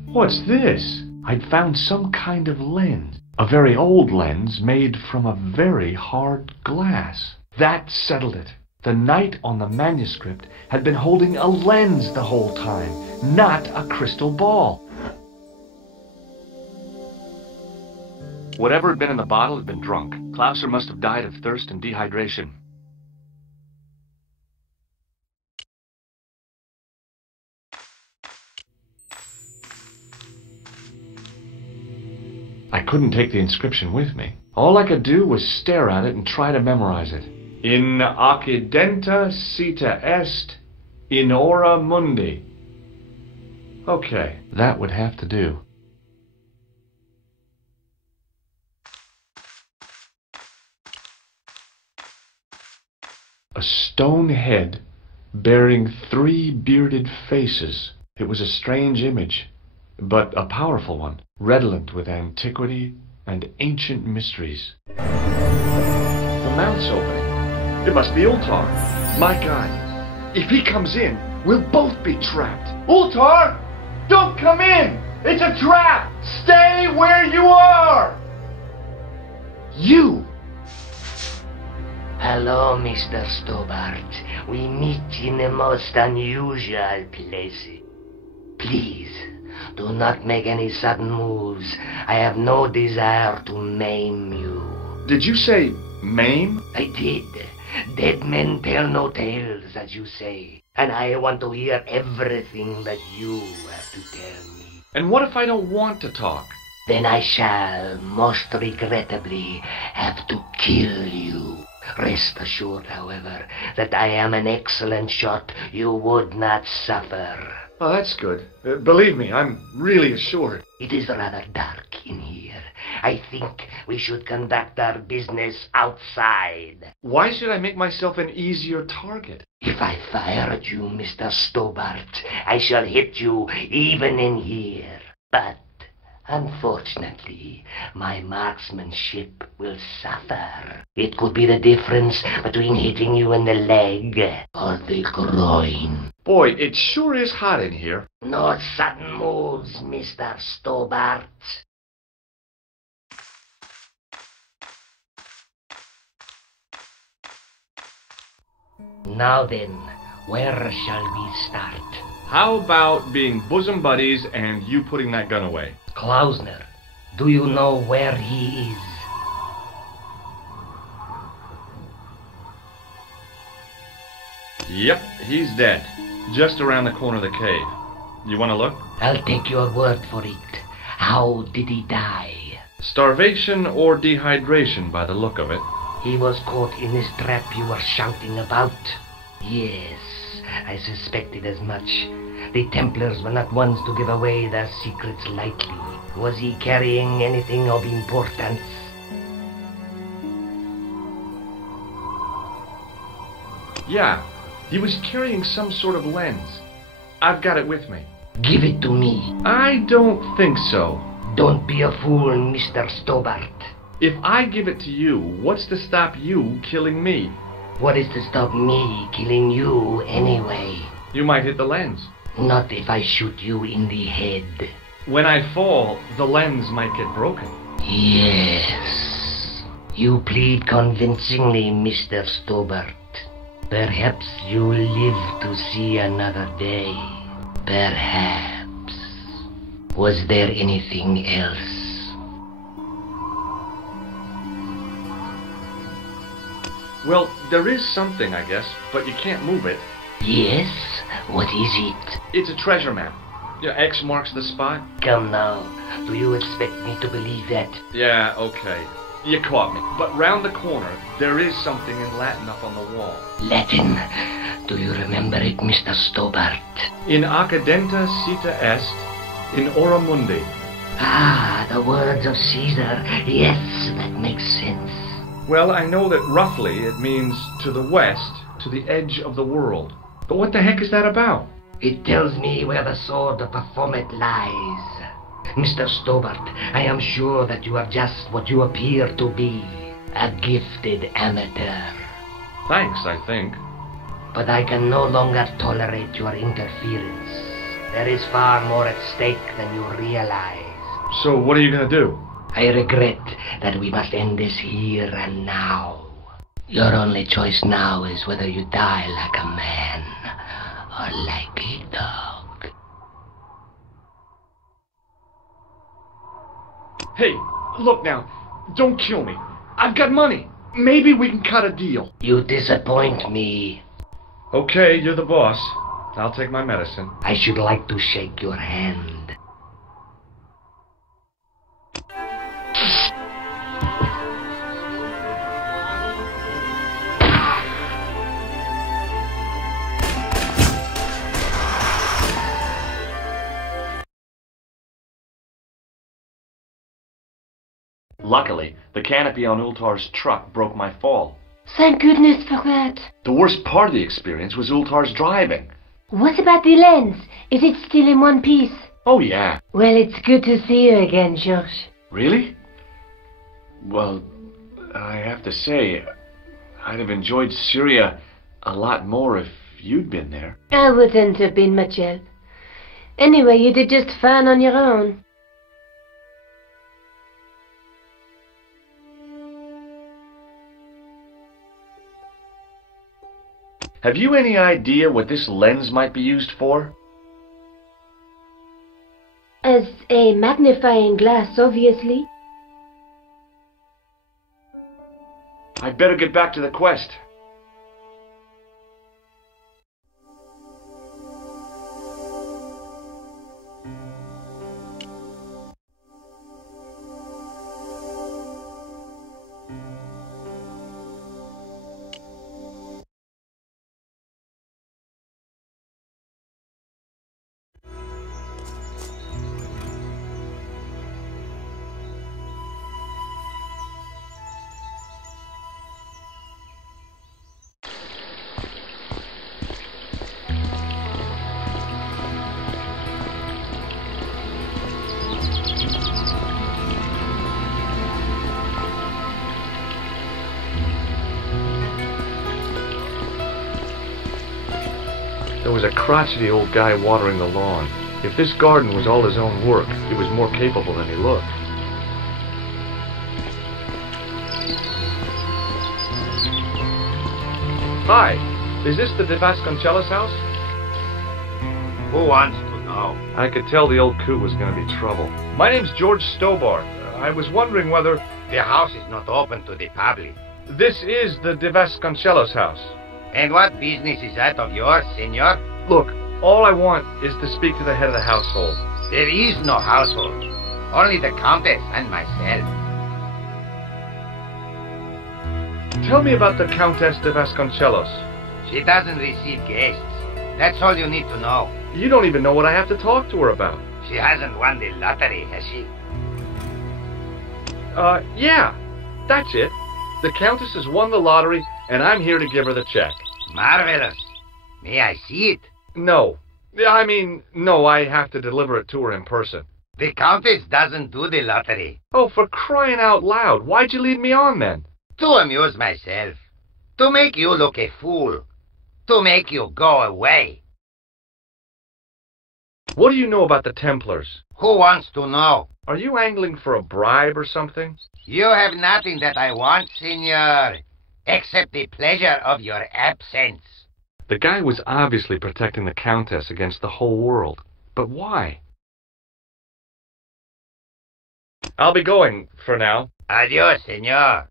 What's this? I'd found some kind of lens. A very old lens made from a very hard glass. That settled it. The knight on the manuscript had been holding a lens the whole time, not a crystal ball. Whatever had been in the bottle had been drunk. Klausner must have died of thirst and dehydration. I couldn't take the inscription with me. All I could do was stare at it and try to memorize it. In occidenta cita est, in ora mundi. Okay, that would have to do. A stone head bearing 3 bearded faces. It was a strange image, but a powerful one, redolent with antiquity and ancient mysteries. The mouth's opening. It must be Ultar. My God, if he comes in, we'll both be trapped. Ultar! Don't come in! It's a trap! Stay where you are! You! Hello, Mr. Stobart. We meet in the most unusual places. Please, do not make any sudden moves. I have no desire to maim you. Did you say maim? I did. Dead men tell no tales, as you say. And I want to hear everything that you have to tell me. And what if I don't want to talk? Then I shall, most regrettably, have to kill you. Rest assured, however, that I am an excellent shot. You would not suffer. Oh, that's good. Believe me, I'm really assured. It is rather dark in here. I think we should conduct our business outside. Why should I make myself an easier target? If I fire at you, Mr. Stobart, I shall hit you even in here. But unfortunately, my marksmanship will suffer. It could be the difference between hitting you in the leg or the groin. Boy, it sure is hot in here. No sudden moves, Mr. Stobart. Now then, where shall we start? How about being bosom buddies and you putting that gun away? Klausner, do you know where he is? Yep, he's dead. Just around the corner of the cave. You want to look? I'll take your word for it. How did he die? Starvation or dehydration by the look of it. He was caught in this trap you were shouting about. Yes, I suspected as much. The Templars were not ones to give away their secrets lightly. Was he carrying anything of importance? Yeah, he was carrying some sort of lens. I've got it with me. Give it to me. I don't think so. Don't be a fool, Mr. Stobart. If I give it to you, what's to stop you killing me? What is to stop me killing you anyway? You might hit the lens. Not if I shoot you in the head. When I fall, the lens might get broken. Yes. You plead convincingly, Mr. Stobart. Perhaps you'll live to see another day. Perhaps. Was there anything else? Well, there is something, I guess, but you can't move it. Yes? What is it? It's a treasure map. Yeah, X marks the spot. Come now. Do you expect me to believe that? Yeah, okay. You caught me. But round the corner, there is something in Latin up on the wall. Latin? Do you remember it, Mr. Stobart? In accidenta cita est, in ora mundi. Ah, the words of Caesar. Yes, that makes sense. Well, I know that roughly it means to the west, to the edge of the world. But what the heck is that about? It tells me where the sword of Baphomet lies. Mr. Stobart, I am sure that you are just what you appear to be. A gifted amateur. Thanks, I think. But I can no longer tolerate your interference. There is far more at stake than you realize. So what are you going to do? I regret that we must end this here and now. Your only choice now is whether you die like a man or like a dog. Hey, look now. Don't kill me. I've got money. Maybe we can cut a deal. You disappoint me. Okay, you're the boss. I'll take my medicine. I should like to shake your hand. Luckily, the canopy on Ultar's truck broke my fall. Thank goodness for that. The worst part of the experience was Ultar's driving. What about the lens? Is it still in one piece? Oh, yeah. Well, it's good to see you again, George. Really? Well, I have to say, I'd have enjoyed Syria a lot more if you'd been there. I wouldn't have been much help. Anyway, you did just fine on your own. Have you any idea what this lens might be used for? As a magnifying glass, obviously. I'd better get back to the quest. There was a crotchety old guy watering the lawn. If this garden was all his own work, he was more capable than he looked. Hi, is this the De Vasconcelos house? Who wants to know? I could tell the old coot was going to be trouble. My name's George Stobart. I was wondering whether... The house is not open to the public. This is the De Vasconcelos house. And what business is that of yours, senor? Look, all I want is to speak to the head of the household. There is no household. Only the Countess and myself. Tell me about the Countess de Vasconcelos. She doesn't receive guests. That's all you need to know. You don't even know what I have to talk to her about. She hasn't won the lottery, has she? Yeah. That's it. The Countess has won the lottery, and I'm here to give her the check. Marvelous. May I see it? No. No, I have to deliver it to her in person. The Countess doesn't do the lottery. Oh, for crying out loud, why'd you lead me on then? To amuse myself. To make you look a fool. To make you go away. What do you know about the Templars? Who wants to know? Are you angling for a bribe or something? You have nothing that I want, senor, except the pleasure of your absence. The guy was obviously protecting the Countess against the whole world. But why? I'll be going for now. Adios, senor.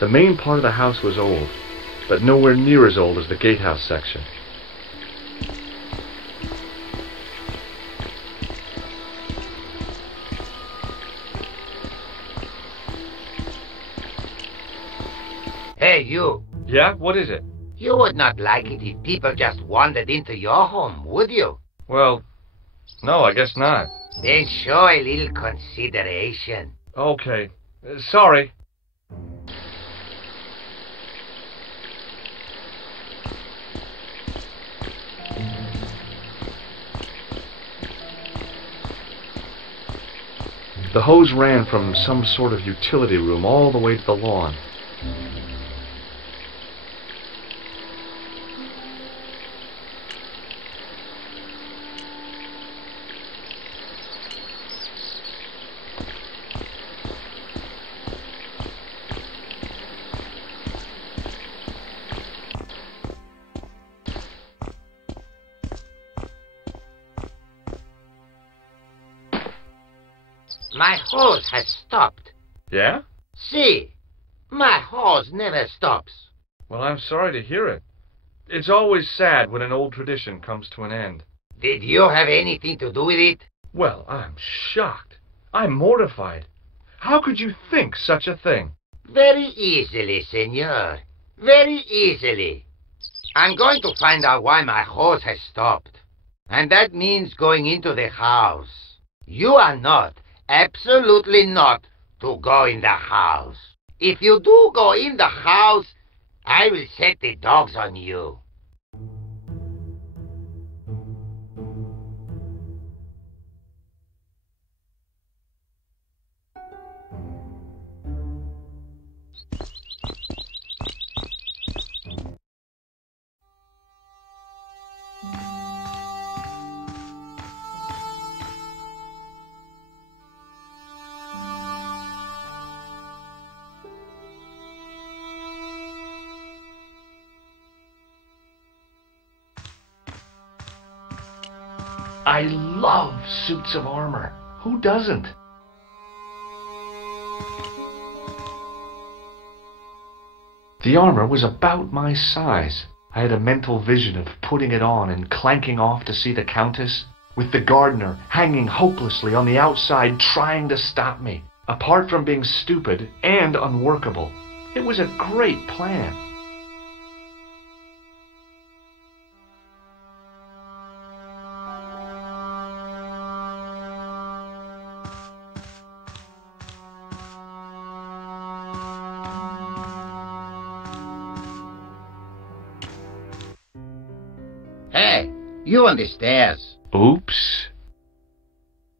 The main part of the house was old, but nowhere near as old as the gatehouse section. Hey, you. Yeah? What is it? You would not like it if people just wandered into your home, would you? Well, no, I guess not. Then show a little consideration. Okay. Sorry. The hose ran from some sort of utility room all the way to the lawn. My hose has stopped. Yeah? See, my hose never stops. Well, I'm sorry to hear it. It's always sad when an old tradition comes to an end. Did you have anything to do with it? Well, I'm shocked. I'm mortified. How could you think such a thing? Very easily, senor. Very easily. I'm going to find out why my hose has stopped. And that means going into the house. You are not, absolutely not, to go in the house. If you do go in the house, I will set the dogs on you. I love suits of armor. Who doesn't? The armor was about my size. I had a mental vision of putting it on and clanking off to see the Countess, with the gardener hanging hopelessly on the outside trying to stop me. Apart from being stupid and unworkable, it was a great plan. Hey, you on the stairs. Oops.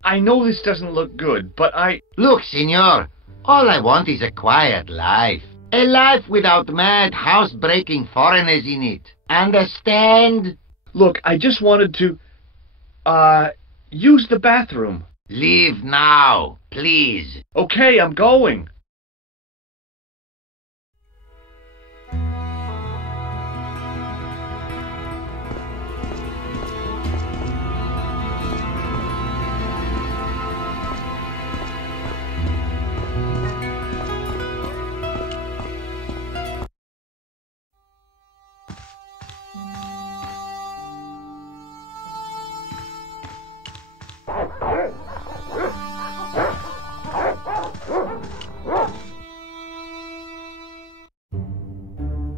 I know this doesn't look good, but Look, senor, all I want is a quiet life. A life without mad, house-breaking foreigners in it. Understand? Look, I just wanted to, use the bathroom. Leave now, please. Okay, I'm going.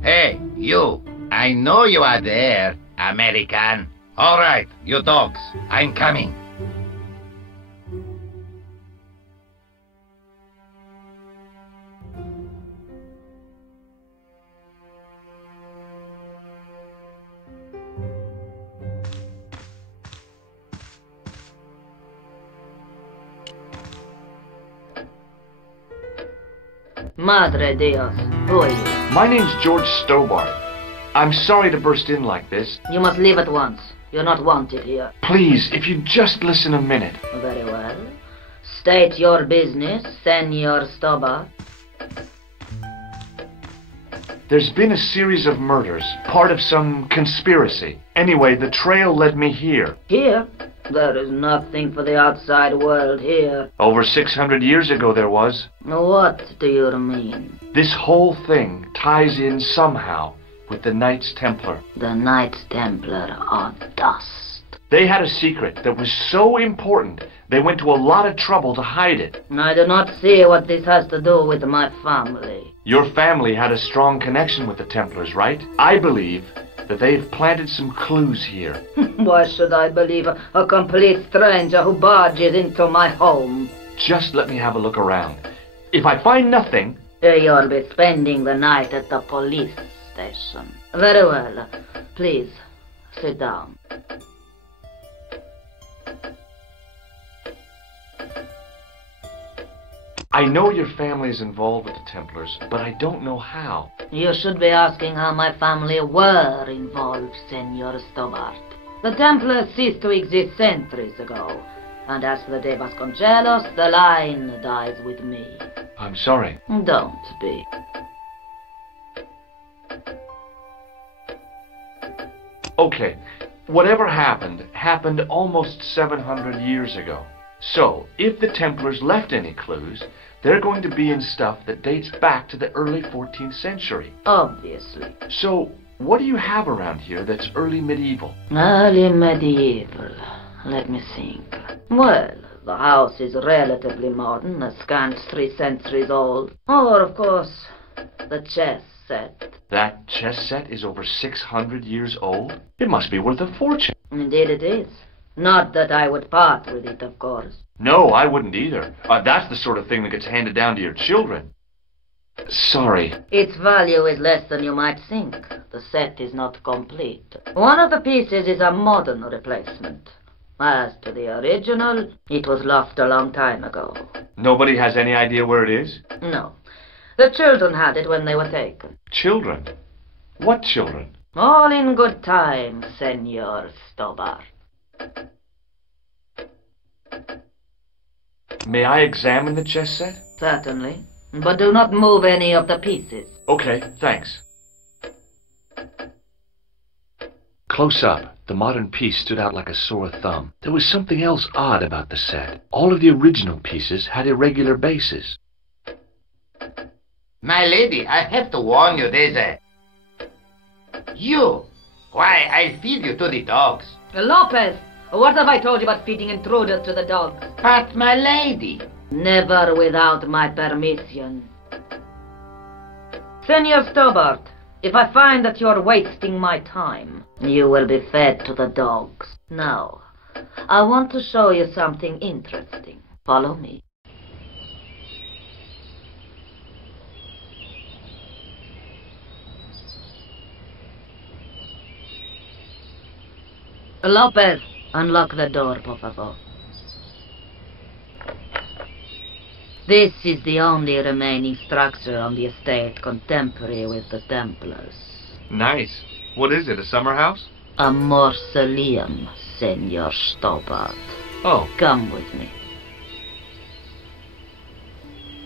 Hey, you. I know you are there, American. All right, you dogs. I'm coming. Madre Dios, who are you? My name's George Stobart. I'm sorry to burst in like this. You must leave at once. You're not wanted here. Please, if you'd just listen a minute. Very well. State your business, Senor Stobart. There's been a series of murders, part of some conspiracy. Anyway, the trail led me here. Here? There is nothing for the outside world here. Over 600 years ago there was. What do you mean? This whole thing ties in somehow with the Knights Templar. The Knights Templar are dust. They had a secret that was so important, they went to a lot of trouble to hide it. I do not see what this has to do with my family. Your family had a strong connection with the Templars, right? I believe that they've planted some clues here. Why should I believe a complete stranger who barges into my home? Just let me have a look around. If I find nothing... You'll be spending the night at the police station. Very well. Please, sit down. I know your family is involved with the Templars, but I don't know how. You should be asking how my family were involved, Senor Stobart. The Templars ceased to exist centuries ago, and as for the de Vasconcelos, the line dies with me. I'm sorry. Don't be. Okay, whatever happened almost 700 years ago. So, if the Templars left any clues, they're going to be in stuff that dates back to the early 14th century. Obviously. So, what do you have around here that's early medieval? Early medieval. Let me think. Well, the house is relatively modern, a scant 3 centuries old. Or, of course, the chess set. That chess set is over 600 years old? It must be worth a fortune. Indeed it is. Not that I would part with it, of course. No, I wouldn't either. That's the sort of thing that gets handed down to your children. Sorry. Its value is less than you might think. The set is not complete. One of the pieces is a modern replacement. As to the original, it was lost a long time ago. Nobody has any idea where it is? No. The children had it when they were taken. Children? What children? All in good time, Senor Stobart. May I examine the chess set? Certainly. But do not move any of the pieces. Okay, thanks. Close up, the modern piece stood out like a sore thumb. There was something else odd about the set. All of the original pieces had irregular bases. My lady, I have to warn you, there's a... You! Why, I'll feed you to the dogs. Lopez, what have I told you about feeding intruders to the dogs? But, my lady... Never without my permission. Senor Stobart, if I find that you're wasting my time, you will be fed to the dogs. Now, I want to show you something interesting. Follow me. Lopez, unlock the door, por favor. This is the only remaining structure on the estate contemporary with the Templars. Nice. What is it, a summer house? A mausoleum, Senor Stobart. Oh. Come with me.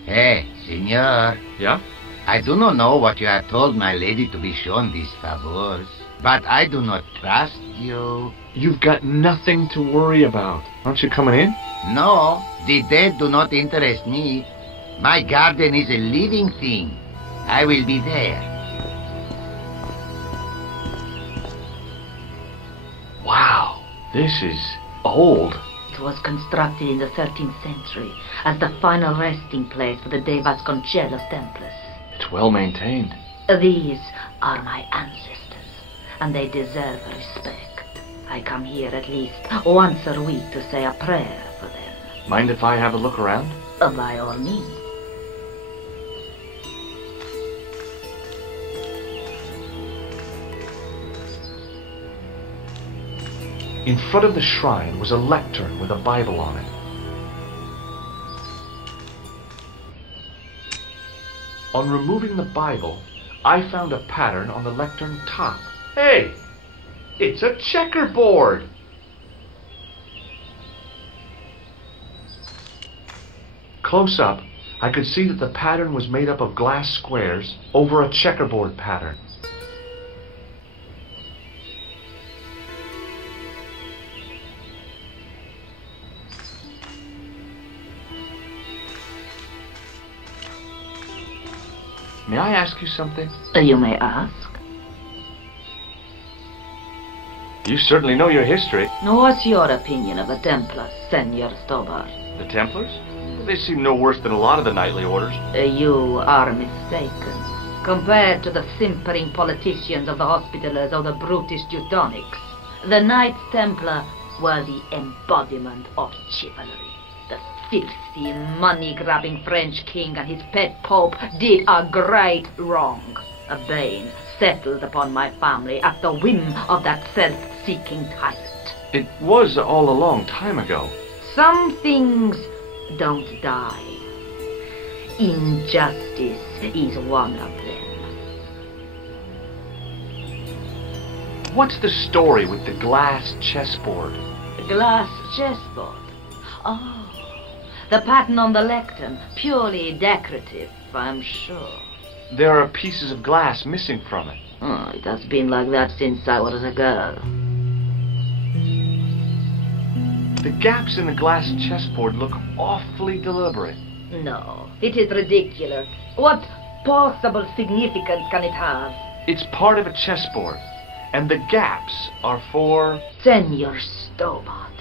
Hey, senor. Yeah? I do not know what you have told my lady to be shown these favors, but I do not trust you. You've got nothing to worry about. Aren't you coming in? No, the dead do not interest me. My garden is a living thing. I will be there. Wow, this is old. It was constructed in the 13th century as the final resting place for the De Vasconcelos Templars. It's well maintained. These are my ancestors, and they deserve respect. I come here at least once a week to say a prayer for them. Mind if I have a look around? By all means. In front of the shrine was a lectern with a Bible on it. On removing the Bible, I found a pattern on the lectern top. Hey! It's a checkerboard! Close up, I could see that the pattern was made up of glass squares over a checkerboard pattern. May I ask you something? You may ask. You certainly know your history. What's your opinion of the Templars, Senor Stobart? The Templars? They seem no worse than a lot of the knightly orders. You are mistaken. Compared to the simpering politicians of the Hospitallers or the brutish Teutonics, the Knights Templar were the embodiment of chivalry. The filthy, money-grabbing French king and his pet pope did a great wrong. A bane settled upon my family at the whim of that self-seeking tyrant. It was all a long time ago. Some things don't die. Injustice is one of them. What's the story with the glass chessboard? Glass chessboard. Oh, the pattern on the lectern, purely decorative, I'm sure. There are pieces of glass missing from it. Oh, it has been like that since I was a girl. The gaps in the glass chessboard look awfully deliberate. No, it is ridiculous. What possible significance can it have? It's part of a chessboard, and the gaps are for... Senor Stobart,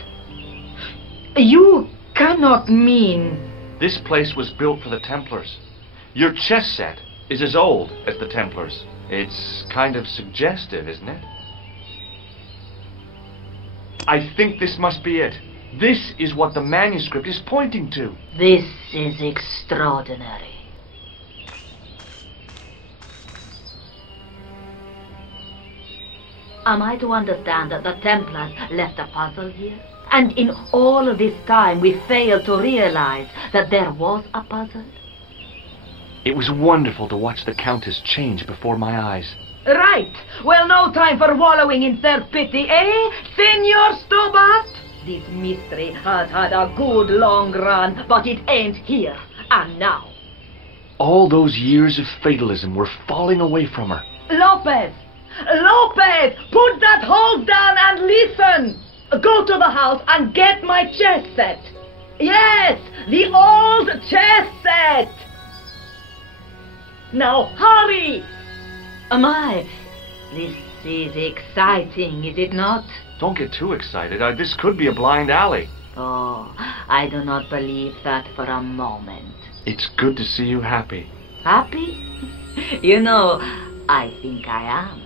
you cannot mean... This place was built for the Templars. Your chess set is as old as the Templars. It's kind of suggestive, isn't it? I think this must be it. This is what the manuscript is pointing to. This is extraordinary. Am I to understand that the Templars left a puzzle here? And in all of this time we failed to realize that there was a puzzle? It was wonderful to watch the Countess change before my eyes. Right. Well, no time for wallowing in self-pity, eh, Senor Stobart? This mystery has had a good long run, but it ends here and now. All those years of fatalism were falling away from her. Lopez, Lopez, put that hose down and listen. Go to the house and get my chess set. Yes, the old chess set. Now hurry. My, this is exciting, is it not? Don't get too excited. This could be a blind alley. Oh, I do not believe that for a moment. It's good to see you happy. Happy? You know, I think I am.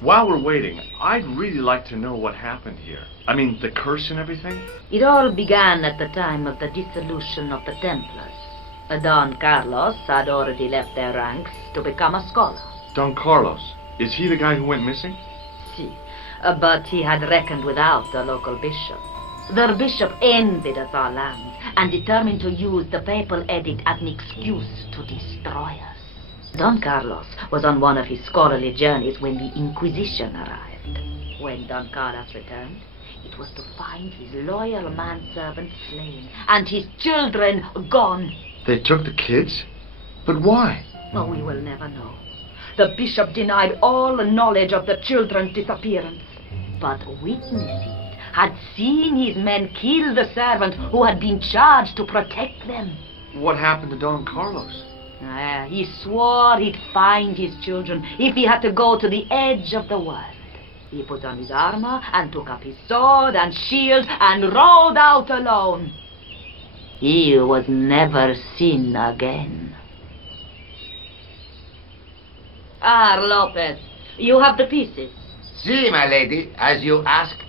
While we're waiting, I'd really like to know what happened here. I mean, the curse and everything? It all began at the time of the dissolution of the Templars. Don Carlos had already left their ranks to become a scholar. Don Carlos, is he the guy who went missing? Si, but he had reckoned without the local bishop. The bishop envied us our lands and determined to use the papal edict as an excuse to destroy us. Don Carlos was on one of his scholarly journeys when the Inquisition arrived. When Don Carlos returned, it was to find his loyal manservant slain and his children gone. They took the kids? But why? Oh, we will never know. The bishop denied all knowledge of the children's disappearance. But witnesses had seen his men kill the servant who had been charged to protect them. What happened to Don Carlos? He swore he'd find his children if he had to go to the edge of the world. He put on his armor and took up his sword and shield and rode out alone. He was never seen again. Lopez, you have the pieces. Si, my lady, as you asked.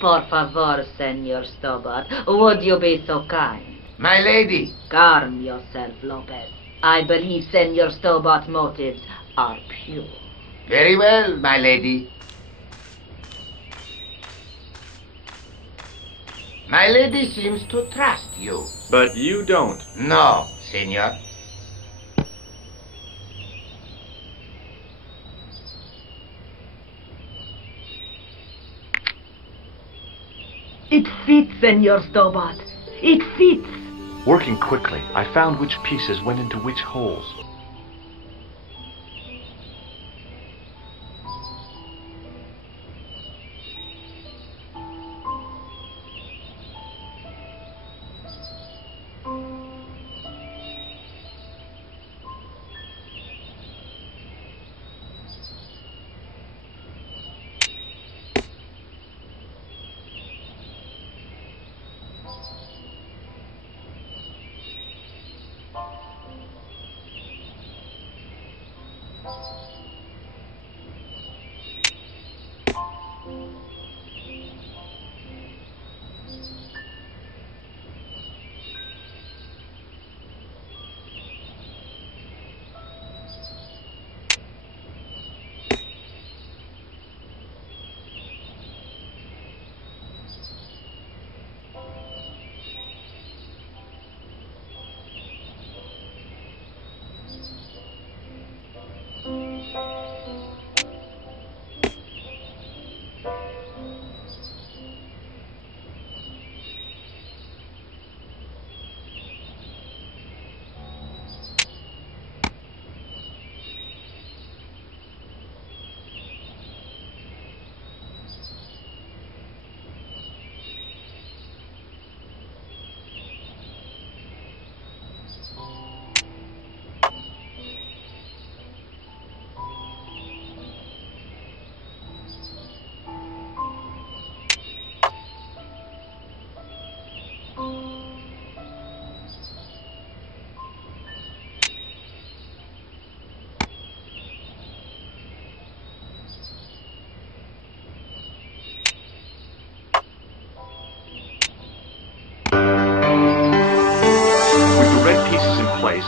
Por favor, Senor Stobart, would you be so kind? My lady. Calm yourself, Lopez. I believe Senor Stobart's motives are pure. Very well, my lady. My lady seems to trust you. But you don't. No, senor. It fits, Senor Stobart. It fits. Working quickly, I found which pieces went into which holes.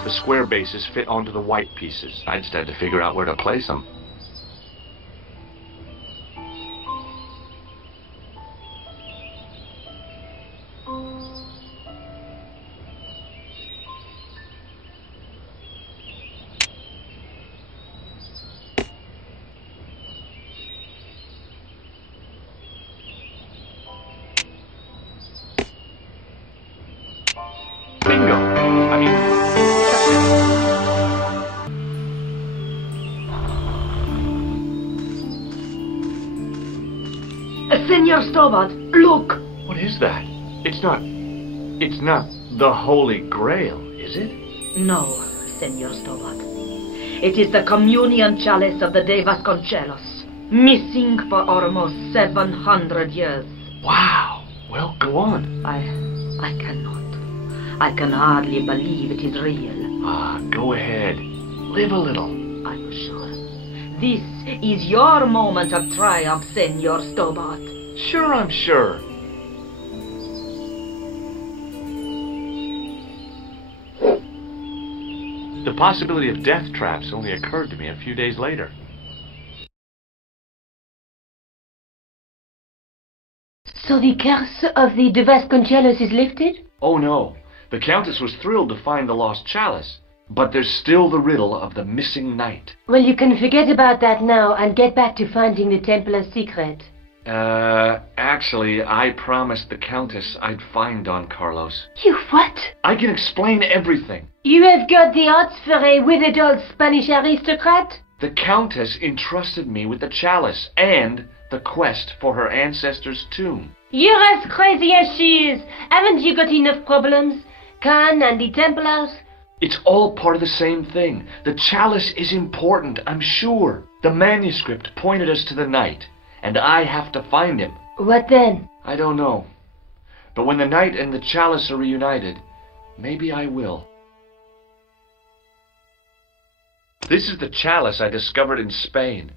The square bases fit onto the white pieces. I just had to figure out where to place them. Bingo! I mean, Senor Stobart, look! What is that? It's not the Holy Grail, is it? No, Senor Stobart. It is the communion chalice of the De Vasconcelos, missing for almost 700 years. Wow. Well, go on. I cannot. I can hardly believe it is real. Go ahead. Live a little. I'm sure. This is your moment of triumph, Senor Stobart. Sure, I'm sure. The possibility of death traps only occurred to me a few days later. So the curse of the De Vasconcelos is lifted? Oh no, the Countess was thrilled to find the lost chalice, but there's still the riddle of the missing knight. Well, you can forget about that now and get back to finding the Templar's secret. Actually, I promised the Countess I'd find Don Carlos. You what? I can explain everything. You have got the odds for a withered old Spanish aristocrat? The Countess entrusted me with the chalice and the quest for her ancestor's tomb. You're as crazy as she is. Haven't you got enough problems? Khan and the Templars? It's all part of the same thing. The chalice is important, I'm sure. The manuscript pointed us to the knight, and I have to find him. What then? I don't know. But when the knight and the chalice are reunited, maybe I will. This is the chalice I discovered in Spain.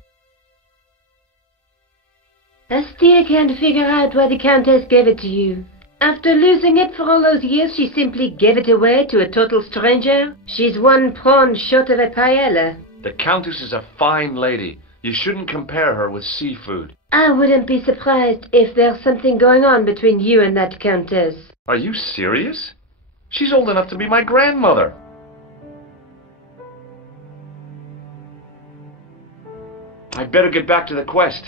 I still can't figure out why the Countess gave it to you. After losing it for all those years, she simply gave it away to a total stranger? She's one prawn short of a paella. The Countess is a fine lady. You shouldn't compare her with seafood. I wouldn't be surprised if there's something going on between you and that Countess. Are you serious? She's old enough to be my grandmother. I'd better get back to the quest.